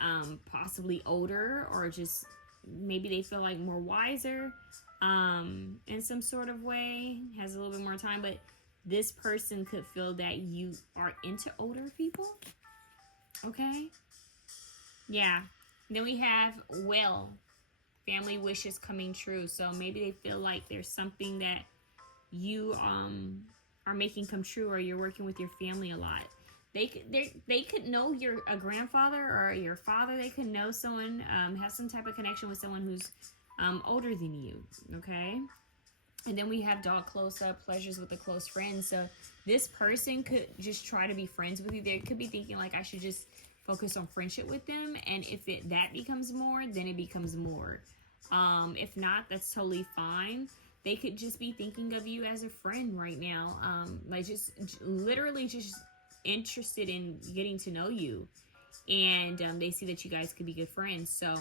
possibly older, or just maybe they feel like more wiser in some sort of way, has a little bit more time. But this person could feel that you are into older people, okay? Yeah. Then we have well. family wishes coming true. So maybe they feel like there's something that you are making come true, or you're working with your family a lot. They could know you're a grandfather or your father. They could know someone, have some type of connection with someone who's older than you, okay? And then we have dog close-up, pleasures with a close friend. So this person could just try to be friends with you. They could be thinking like, I should just focus on friendship with them. And if that becomes more, then it becomes more. If not, that's totally fine. They could just be thinking of you as a friend right now. Like just literally just interested in getting to know you. And they see that you guys could be good friends. So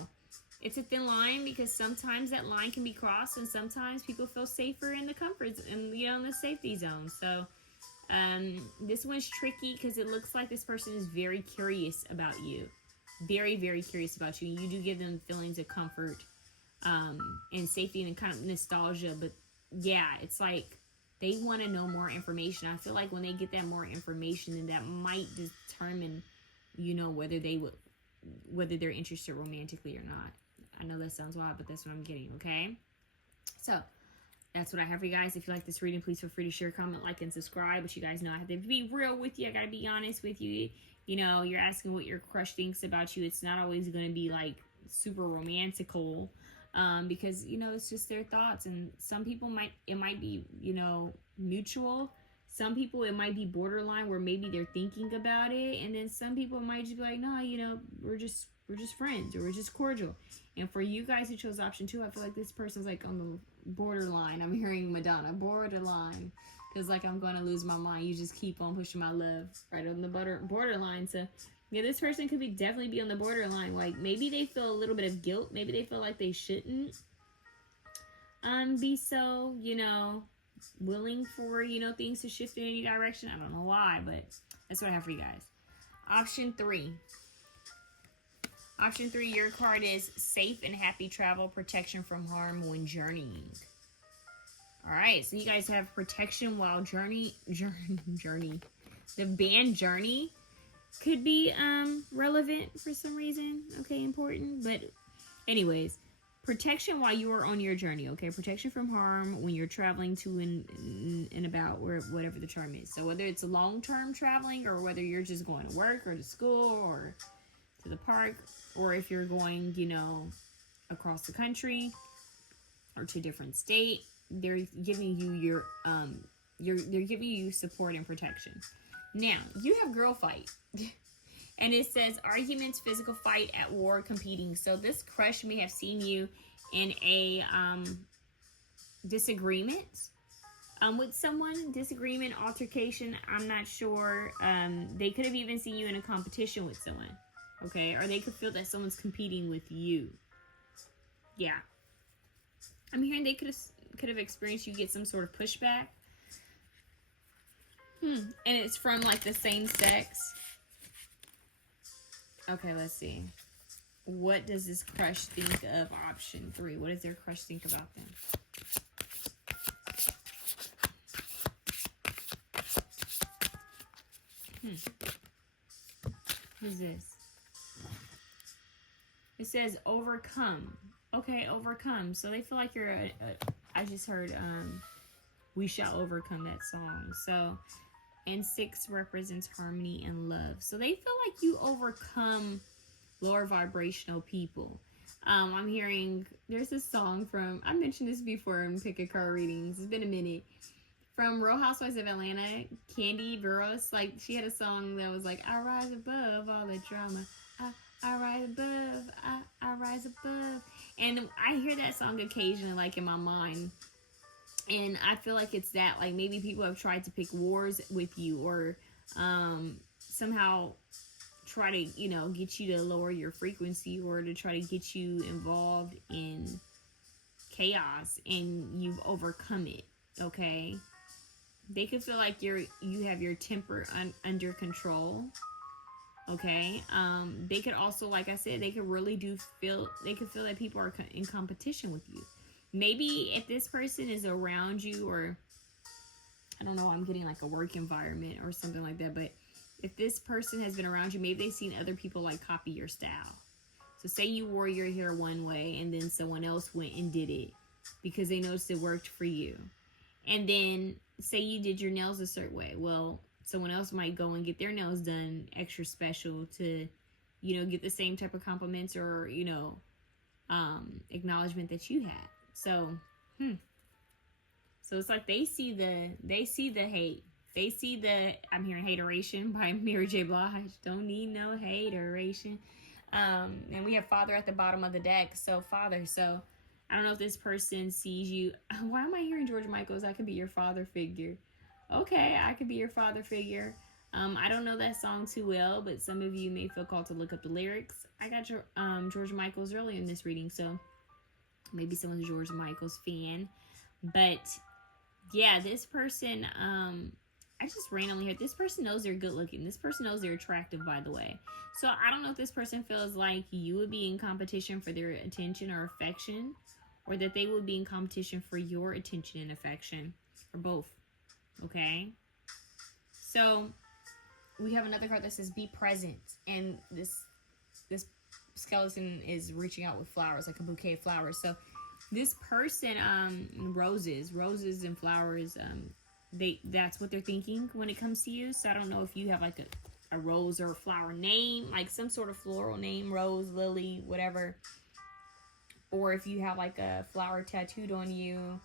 it's a thin line, because sometimes that line can be crossed, and sometimes people feel safer in the comforts and, you know, in the safety zone. So this one's tricky because it looks like this person is very curious about you. Very, very curious about you. You do give them feelings of comfort and safety and kind of nostalgia. But yeah, it's like they want to know more information. I feel like when they get that more information, then that might determine, you know, whether they're interested romantically or not. I know that sounds wild, but that's what I'm getting, okay? So that's what I have for you guys. If you like this reading, please feel free to share, comment, like, and subscribe. But you guys know I have to be real with you. I gotta be honest with you. You know, you're asking what your crush thinks about you. It's not always going to be like super romantical, because, you know, it's just their thoughts. And some people it might be, you know, mutual. Some people it might be borderline, where maybe they're thinking about it. And then some people might just be like, no, you know, we're just friends, or we're just cordial. And for you guys who chose option 2, I feel like this person's like on the borderline. I'm hearing Madonna, borderline. Because like, I'm going to lose my mind. You just keep on pushing my love right on the borderline. So yeah, this person could definitely be on the borderline. Like maybe they feel a little bit of guilt. Maybe they feel like they shouldn't be so, you know, willing for, you know, things to shift in any direction. I don't know why, but that's what I have for you guys. Option 3. Option 3, your card is safe and happy travel, protection from harm when journeying. All right, so you guys have protection while journey. The band Journey could be relevant for some reason. Okay, important. But anyways, protection while you are on your journey. Okay, protection from harm when you're traveling to and about whatever the charm is. So whether it's long-term traveling, or whether you're just going to work or to school or to the park, or if you're going, you know, across the country or to a different state, they're giving you they're giving you support and protection. Now, you have girl fight. And it says arguments, physical fight, at war, competing. So this crush may have seen you in a disagreement with someone. Disagreement, altercation, I'm not sure. They could have even seen you in a competition with someone. Okay, or they could feel that someone's competing with you. Yeah. I'm hearing they could have experienced you get some sort of pushback. And it's from like the same sex. Okay, let's see. What does this crush think of option 3? What does their crush think about them? Who's this? It says overcome. Okay, overcome. So they feel like you're I just heard We Shall Overcome, that song. So, and 6 represents harmony and love. So they feel like you overcome lower vibrational people. I'm hearing, there's a song from, I mentioned this before in Pick a Card readings. It's been a minute. From Real Housewives of Atlanta, Candy Burroughs, like she had a song that was like, I rise above all the drama. I rise above, I rise above. And I hear that song occasionally, like in my mind. And I feel like it's that, like maybe people have tried to pick wars with you, or somehow try to, you know, get you to lower your frequency, or to try to get you involved in chaos, and you've overcome it, okay? They could feel like you have your temper under control. Okay, they could also, like I said, they could feel that people are in competition with you. Maybe if this person is around you, or I don't know, I'm getting like a work environment or something like that, but if this person has been around you, maybe they've seen other people like copy your style. So say you wore your hair one way and then someone else went and did it because they noticed it worked for you. And then say you did your nails a certain way. Well, someone else might go and get their nails done extra special to, you know, get the same type of compliments or, you know, acknowledgement that you had. So, So it's like they see the hate. They see the, I'm hearing hateration by Mary J. Blige. Don't need no hateration. And we have Father at the bottom of the deck. So Father. So I don't know if this person sees you. Why am I hearing George Michael's? I could be your father figure. Okay, I could be your father figure. I don't know that song too well, but some of you may feel called to look up the lyrics. I got your George Michael's earlier in this reading, so maybe someone's a George Michael's fan. But yeah, this person, I just randomly heard this person knows they're good looking. This person knows they're attractive, by the way. So I don't know if this person feels like you would be in competition for their attention or affection, or that they would be in competition for your attention and affection, or both. Okay? So we have another card that says be present, and this skeleton is reaching out with flowers, like a bouquet of flowers. So this person, roses and flowers, that's what they're thinking when it comes to you. So I don't know if you have like a rose or a flower name, like some sort of floral name, rose, lily, whatever, or if you have like a flower tattooed on you,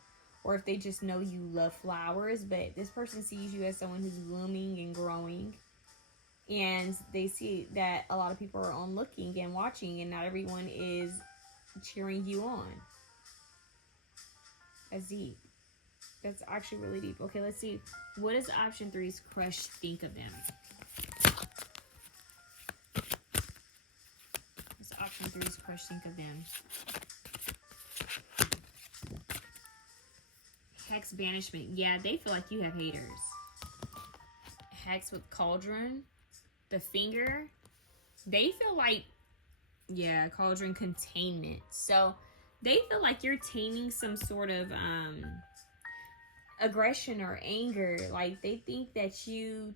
or if they just know you love flowers. But this person sees you as someone who's blooming and growing, and they see that a lot of people are on looking and watching, and not everyone is cheering you on. That's deep. That's actually really deep. Okay, let's see. What does option 3's crush think of them? What's option 3's crush think of them? Hex banishment. Yeah, they feel like you have haters. Hex with cauldron. The finger. They feel like, yeah, cauldron containment. So they feel like you're taming some sort of aggression or anger. Like they think that you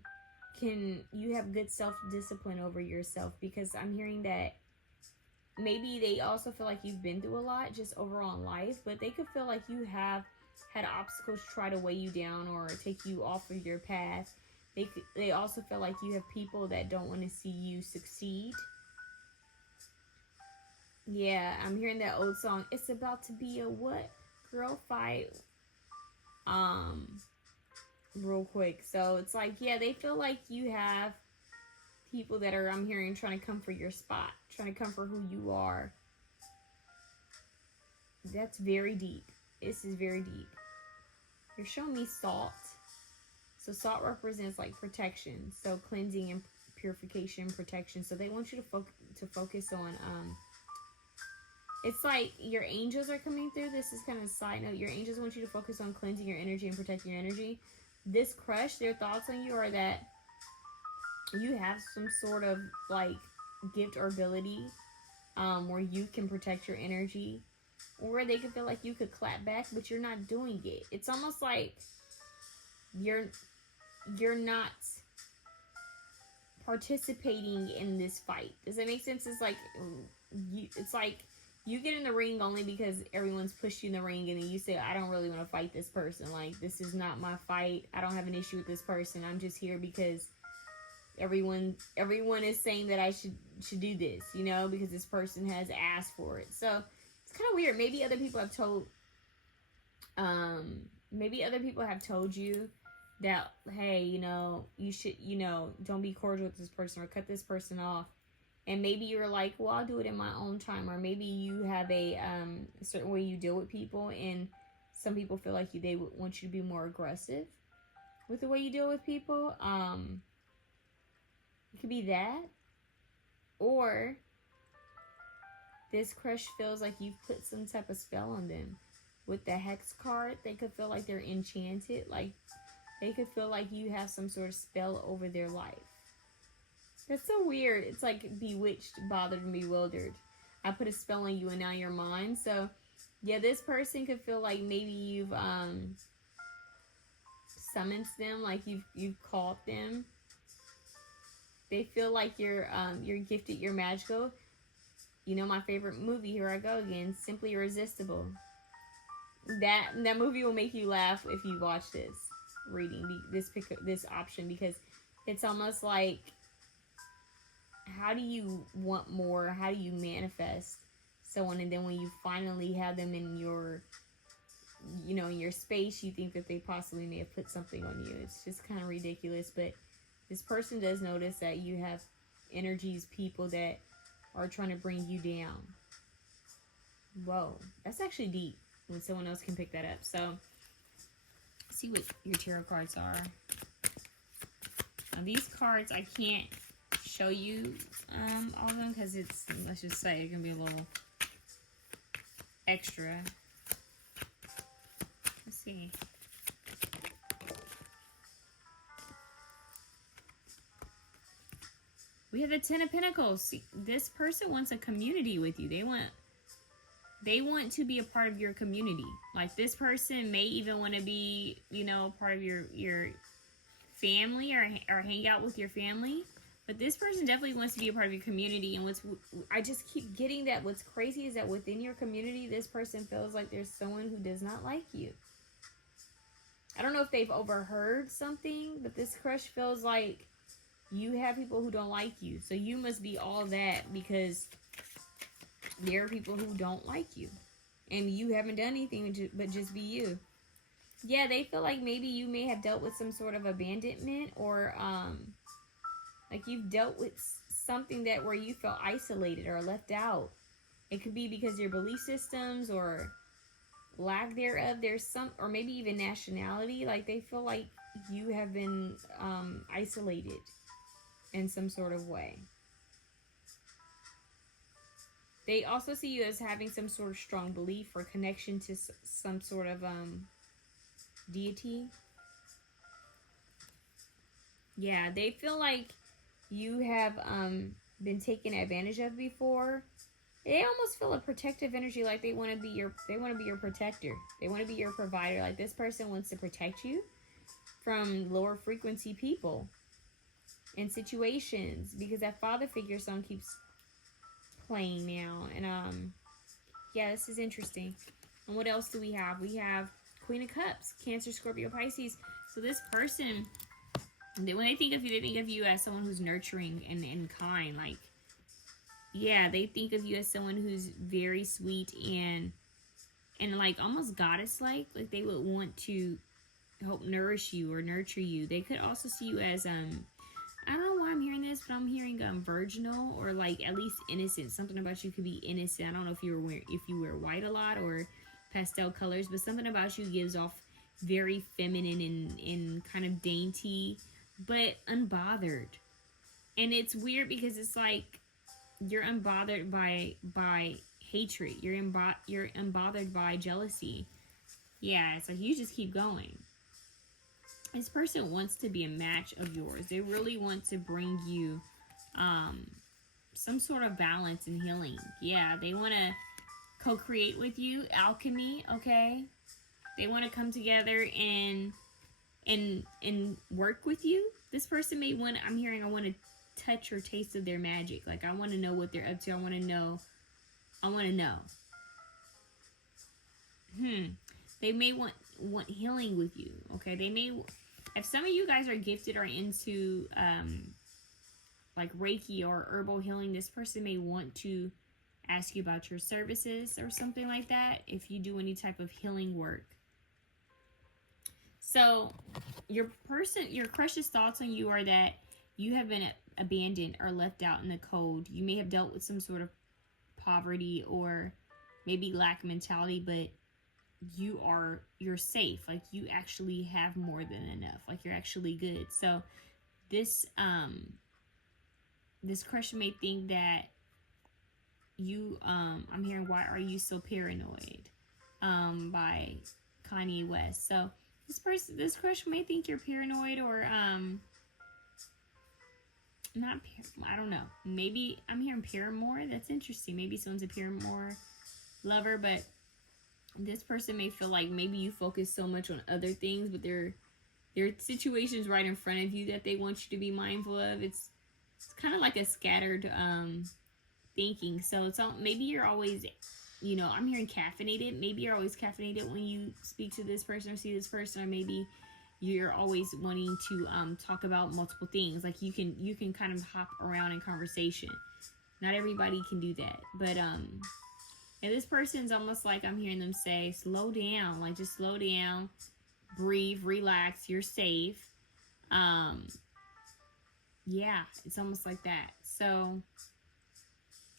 have good self-discipline over yourself, because I'm hearing that maybe they also feel like you've been through a lot just overall in life, but they could feel like you have had obstacles try to weigh you down or take you off of your path. They also feel like you have people that don't want to see you succeed. Yeah, I'm hearing that old song. It's about to be a what? Girl fight. Real quick. So it's like, yeah, they feel like you have people that are, I'm hearing, trying to come for your spot, trying to come for who you are. That's very deep. This is very deep. You're showing me salt. So salt represents like protection. So cleansing and purification, protection. So they want you to focus on, it's like your angels are coming through. This is kind of a side note. Your angels want you to focus on cleansing your energy and protecting your energy. This crush, their thoughts on you are that you have some sort of like gift or ability where you can protect your energy, or they could feel like you could clap back, but you're not doing it. It's almost like you're not participating in this fight. Does that make sense? It's like you get in the ring only because everyone's pushed you in the ring, and then you say, I don't really want to fight this person. Like, this is not my fight. I don't have an issue with this person. I'm just here because everyone is saying that I should do this, you know, because this person has asked for it. So it's kind of weird. Maybe other people have told you that, hey, you know, you should, you know, don't be cordial with this person or cut this person off. And maybe you're like, well, I'll do it in my own time. Or maybe you have a certain way you deal with people, and some people feel like they would want you to be more aggressive with the way you deal with people. It could be that. Or this crush feels like you've put some type of spell on them. With the Hex card, they could feel like they're enchanted. Like, they could feel like you have some sort of spell over their life. That's so weird. It's like bewitched, bothered, and bewildered. I put a spell on you and now you're mine. So, yeah, this person could feel like maybe you've summoned them, like you've caught them. They feel like you're gifted, you're magical. You know my favorite movie, here I go again, Simply Irresistible. That movie will make you laugh if you watch this this option, because it's almost like, how do you want more? How do you manifest someone, and then when you finally have them in your, you know, in your space, you think that they possibly may have put something on you. It's just kind of ridiculous. But this person does notice that you have energies, people that are trying to bring you down. Whoa, that's actually deep when someone else can pick that up. So, see what your tarot cards are. Now, these cards, I can't show you all of them because it's, let's just say, it's going to be a little extra. Let's see. We have the Ten of Pentacles. See, this person wants a community with you. They want to be a part of your community. Like, this person may even want to be, you know, part of your family, or hang out with your family. But this person definitely wants to be a part of your community. And I just keep getting that what's crazy is that within your community, this person feels like there's someone who does not like you. I don't know if they've overheard something, but this crush feels like you have people who don't like you. So you must be all that, because there are people who don't like you. And you haven't done anything but just be you. Yeah, they feel like maybe you may have dealt with some sort of abandonment, or like you've dealt with something that where you felt isolated or left out. It could be because of your belief systems or lack thereof. There's some, or maybe even nationality. Like, they feel like you have been isolated in some sort of way. They also see you as having some sort of strong belief or connection to some sort of deity. Yeah, they feel like you have been taken advantage of before. They almost feel a protective energy, like they want to be your protector. They want to be your provider. Like, this person wants to protect you from lower frequency people and situations, because that father figure song keeps playing now. And yeah, this is interesting. And what else do we have? We have Queen of Cups, Cancer, Scorpio, Pisces. So this person, when they think of you as someone who's nurturing and kind. Like, yeah, they think of you as someone who's very sweet and like almost goddess-like. Like, they would want to help nourish you or nurture you. They could also see you as I don't know why I'm hearing this, but I'm hearing virginal, or like at least innocent. Something about you could be innocent. I don't know if you wear white a lot or pastel colors, but something about you gives off very feminine and kind of dainty, but unbothered. And it's weird because it's like you're unbothered by hatred. You're unbothered by jealousy. Yeah, it's like you just keep going. This person wants to be a match of yours. They really want to bring you some sort of balance and healing. Yeah, they want to co-create with you. Alchemy, okay? They want to come together and work with you. This person may want, I want to touch or taste of their magic. Like, I want to know what they're up to. I want to know. They may want healing with you, okay? They may, if some of you guys are gifted or into like Reiki or herbal healing, this person may want to ask you about your services or something like that if you do any type of healing work. So your crush's thoughts on you are that you have been abandoned or left out in the cold. You may have dealt with some sort of poverty or maybe lack mentality, but you're safe. Like, you actually have more than enough. Like, you're actually good. So this crush may think that you I'm hearing Why Are You So Paranoid by Kanye West. So this crush may think you're paranoid, or I don't know. Maybe I'm hearing paramour. That's interesting. Maybe someone's a paramour lover, but this person may feel like maybe you focus so much on other things, but there are situations right in front of you that they want you to be mindful of. It's kind of like a scattered thinking. So it's all, maybe you're always, you know, I'm hearing caffeinated. Maybe you're always caffeinated when you speak to this person or see this person, or maybe you're always wanting to talk about multiple things. Like you can kind of hop around in conversation. Not everybody can do that, but and this person's almost like I'm hearing them say, slow down, like just slow down, breathe, relax, you're safe. Yeah, it's almost like that. So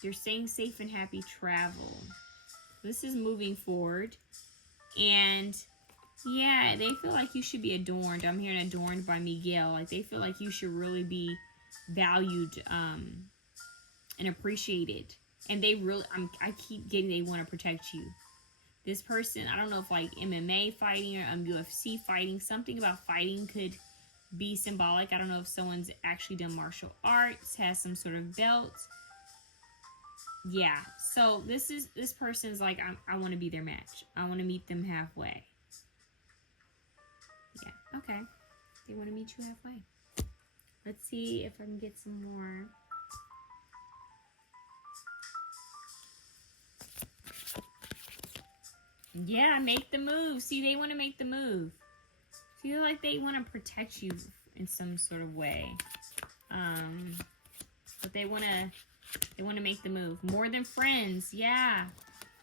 you're saying safe and happy travel. This is moving forward. And yeah, they feel like you should be adorned. I'm hearing adorned by Miguel. Like they feel like you should really be valued and appreciated. And they really, I keep getting they want to protect you. This person, I don't know if like MMA fighting or UFC fighting, something about fighting could be symbolic. I don't know if someone's actually done martial arts, has some sort of belt. Yeah, so this person's like, I want to be their match. I want to meet them halfway. Yeah, okay. They want to meet you halfway. Let's see if I can get some more. Yeah, make the move. See, they want to make the move. Feel like they want to protect you in some sort of way. But they want to make the move. More than friends. Yeah.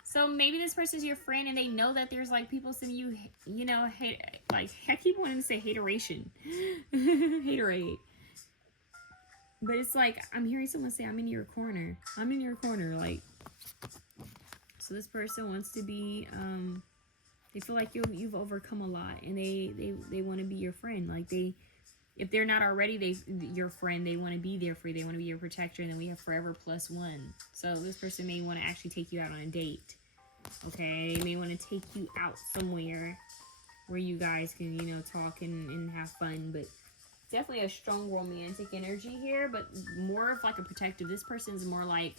So maybe this person's your friend and they know that there's like people sending you, you know, hate, like I keep wanting to say hateration. Haterade. But it's like I'm hearing someone say, I'm in your corner. I'm in your corner. Like, so this person wants to be they feel like you've overcome a lot, and they want to be your friend. Like if they're not already your friend, they want to be there for you. They want to be your protector, and then we have forever plus one. So this person may want to actually take you out on a date. Okay, they may want to take you out somewhere where you guys can, you know, talk and have fun. But definitely a strong romantic energy here, but more of like a protective. This person's more like,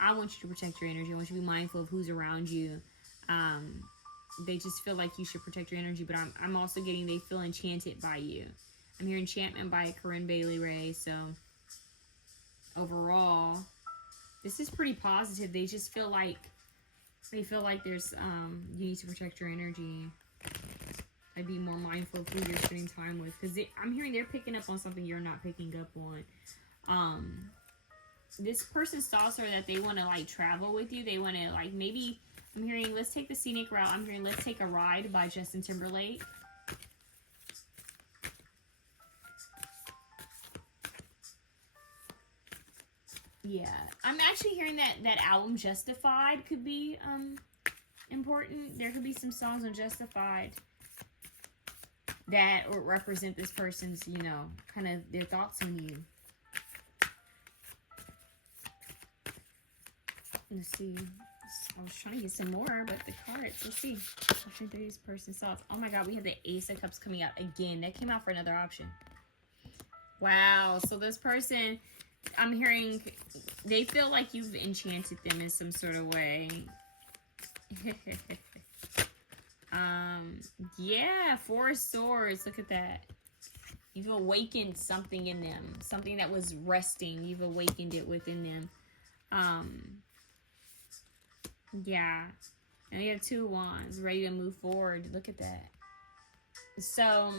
I want you to protect your energy. I want you to be mindful of who's around you. They just feel like you should protect your energy, but I'm also getting they feel enchanted by you. I'm hearing enchantment by Corinne Bailey Ray. So overall, this is pretty positive. They just feel like there's you need to protect your energy. I'd be more mindful of who you're spending time with, because I'm hearing they're picking up on something you're not picking up on. This person's thoughts are that they want to like travel with you. They want to like, maybe I'm hearing let's take the scenic route. I'm hearing let's take a ride by Justin Timberlake. Yeah, I'm actually hearing that album Justified could be important. There could be some songs on Justified that would represent this person's, you know, kind of their thoughts on you. Let's see. I was trying to get some more, but the cards, let's see. I'm sure this person's thoughts. Oh my God, we have the Ace of Cups coming out again. That came out for another option. Wow. So this person, I'm hearing, they feel like you've enchanted them in some sort of way. Yeah, Four of Swords. Look at that. You've awakened something in them. Something that was resting. You've awakened it within them. Yeah. And you have Two of Wands, ready to move forward. Look at that. So,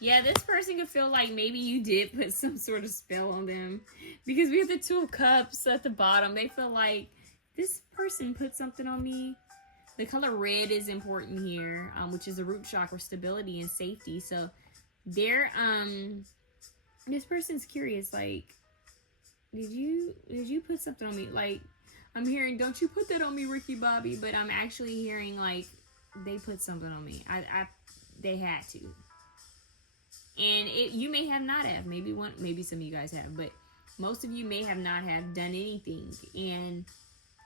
yeah, this person could feel like maybe you did put some sort of spell on them, because we have the Two of Cups at the bottom. They feel like this person put something on me. The color red is important here, which is the root chakra, stability and safety. So they're this person's curious, like, did you put something on me? Like, I'm hearing, don't you put that on me, Ricky Bobby, but I'm actually hearing like they put something on me. They had to. And you may have not have, maybe some of you guys have, but most of you may have not have done anything. And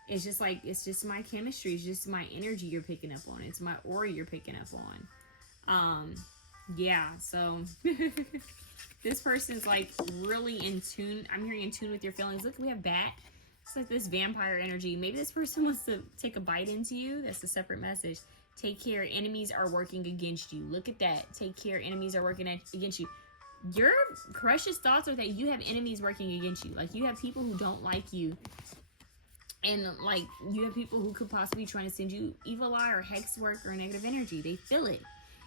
it's just like, it's just my chemistry. It's just my energy you're picking up on. It's my aura you're picking up on. Yeah, so this person's like really in tune. I'm hearing in tune with your feelings. Look, we have Bat. It's like this vampire energy. Maybe this person wants to take a bite into you. That's a separate message. Take care. Enemies are working against you. Look at that. Take care. Enemies are working against you. Your precious thoughts are that you have enemies working against you. Like, you have people who don't like you. And like, you have people who could possibly try to send you evil eye or hex work or negative energy. They feel it.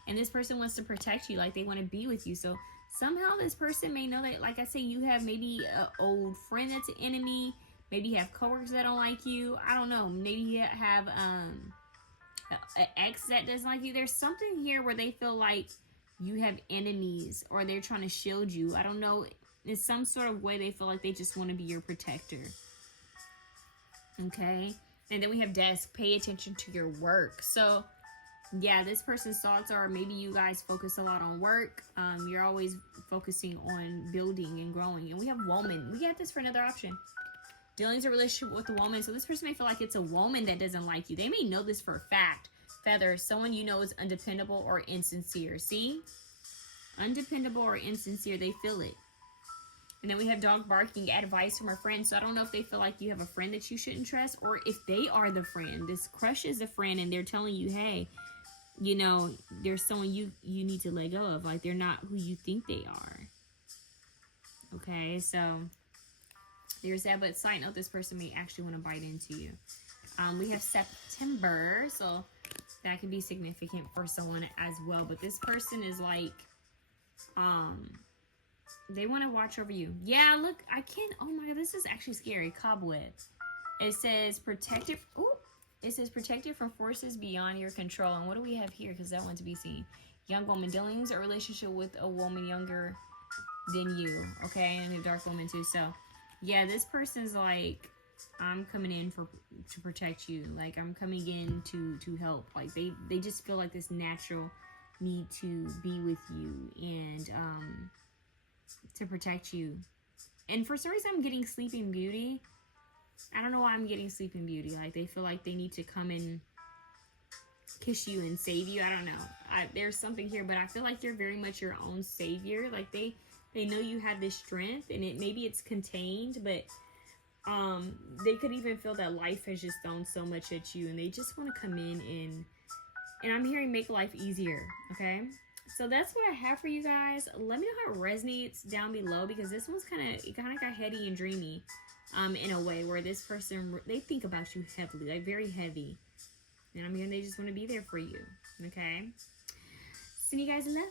And this person wants to protect you, like they want to be with you. So somehow this person may know that, like I say, you have maybe an old friend that's an enemy. Maybe you have coworkers that don't like you. I don't know. Maybe you have an ex that doesn't like you. There's something here where they feel like you have enemies or they're trying to shield you. I don't know. In some sort of way, they feel like they just want to be your protector. Okay? And then we have desk. Pay attention to your work. So, yeah, this person's thoughts are maybe you guys focus a lot on work. You're always focusing on building and growing. And we have woman. We got this for another option. Dealings a relationship with a woman. So this person may feel like it's a woman that doesn't like you. They may know this for a fact. Feather, someone you know is undependable or insincere. See? Undependable or insincere. They feel it. And then we have dog barking, advice from a friend. So I don't know if they feel like you have a friend that you shouldn't trust, or if they are the friend. This crush is a friend and they're telling you, hey, you know, there's someone you need to let go of. Like, they're not who you think they are. Okay, so there's that. But side note, this person may actually want to bite into you. We have September, so that could be significant for someone as well. But this person is like, they want to watch over you. Yeah, look, I can't. Oh my God, this is actually scary. Cobweb. It says protected. Ooh, it says protected from forces beyond your control. And what do we have here? Because that one to be seen. Young woman dealings, a relationship with a woman younger than you. Okay, and a dark woman too. So, yeah, this person's like, I'm coming in to protect you. Like, I'm coming in to help. Like, they just feel like this natural need to be with you and to protect you. And for some reason, I'm getting Sleeping Beauty. I don't know why I'm getting Sleeping Beauty. Like, they feel like they need to come and kiss you and save you. I don't know. There's something here, but I feel like you're very much your own savior. Like, they know you have this strength, and maybe it's contained, but they could even feel that life has just thrown so much at you, and they just want to come in and I'm hearing make life easier. Okay. So that's what I have for you guys. Let me know how it resonates down below, because this one's kind of got heady and dreamy in a way, where this person, they think about you heavily, like very heavy. And I'm hearing they just want to be there for you. Okay? Send you guys in love.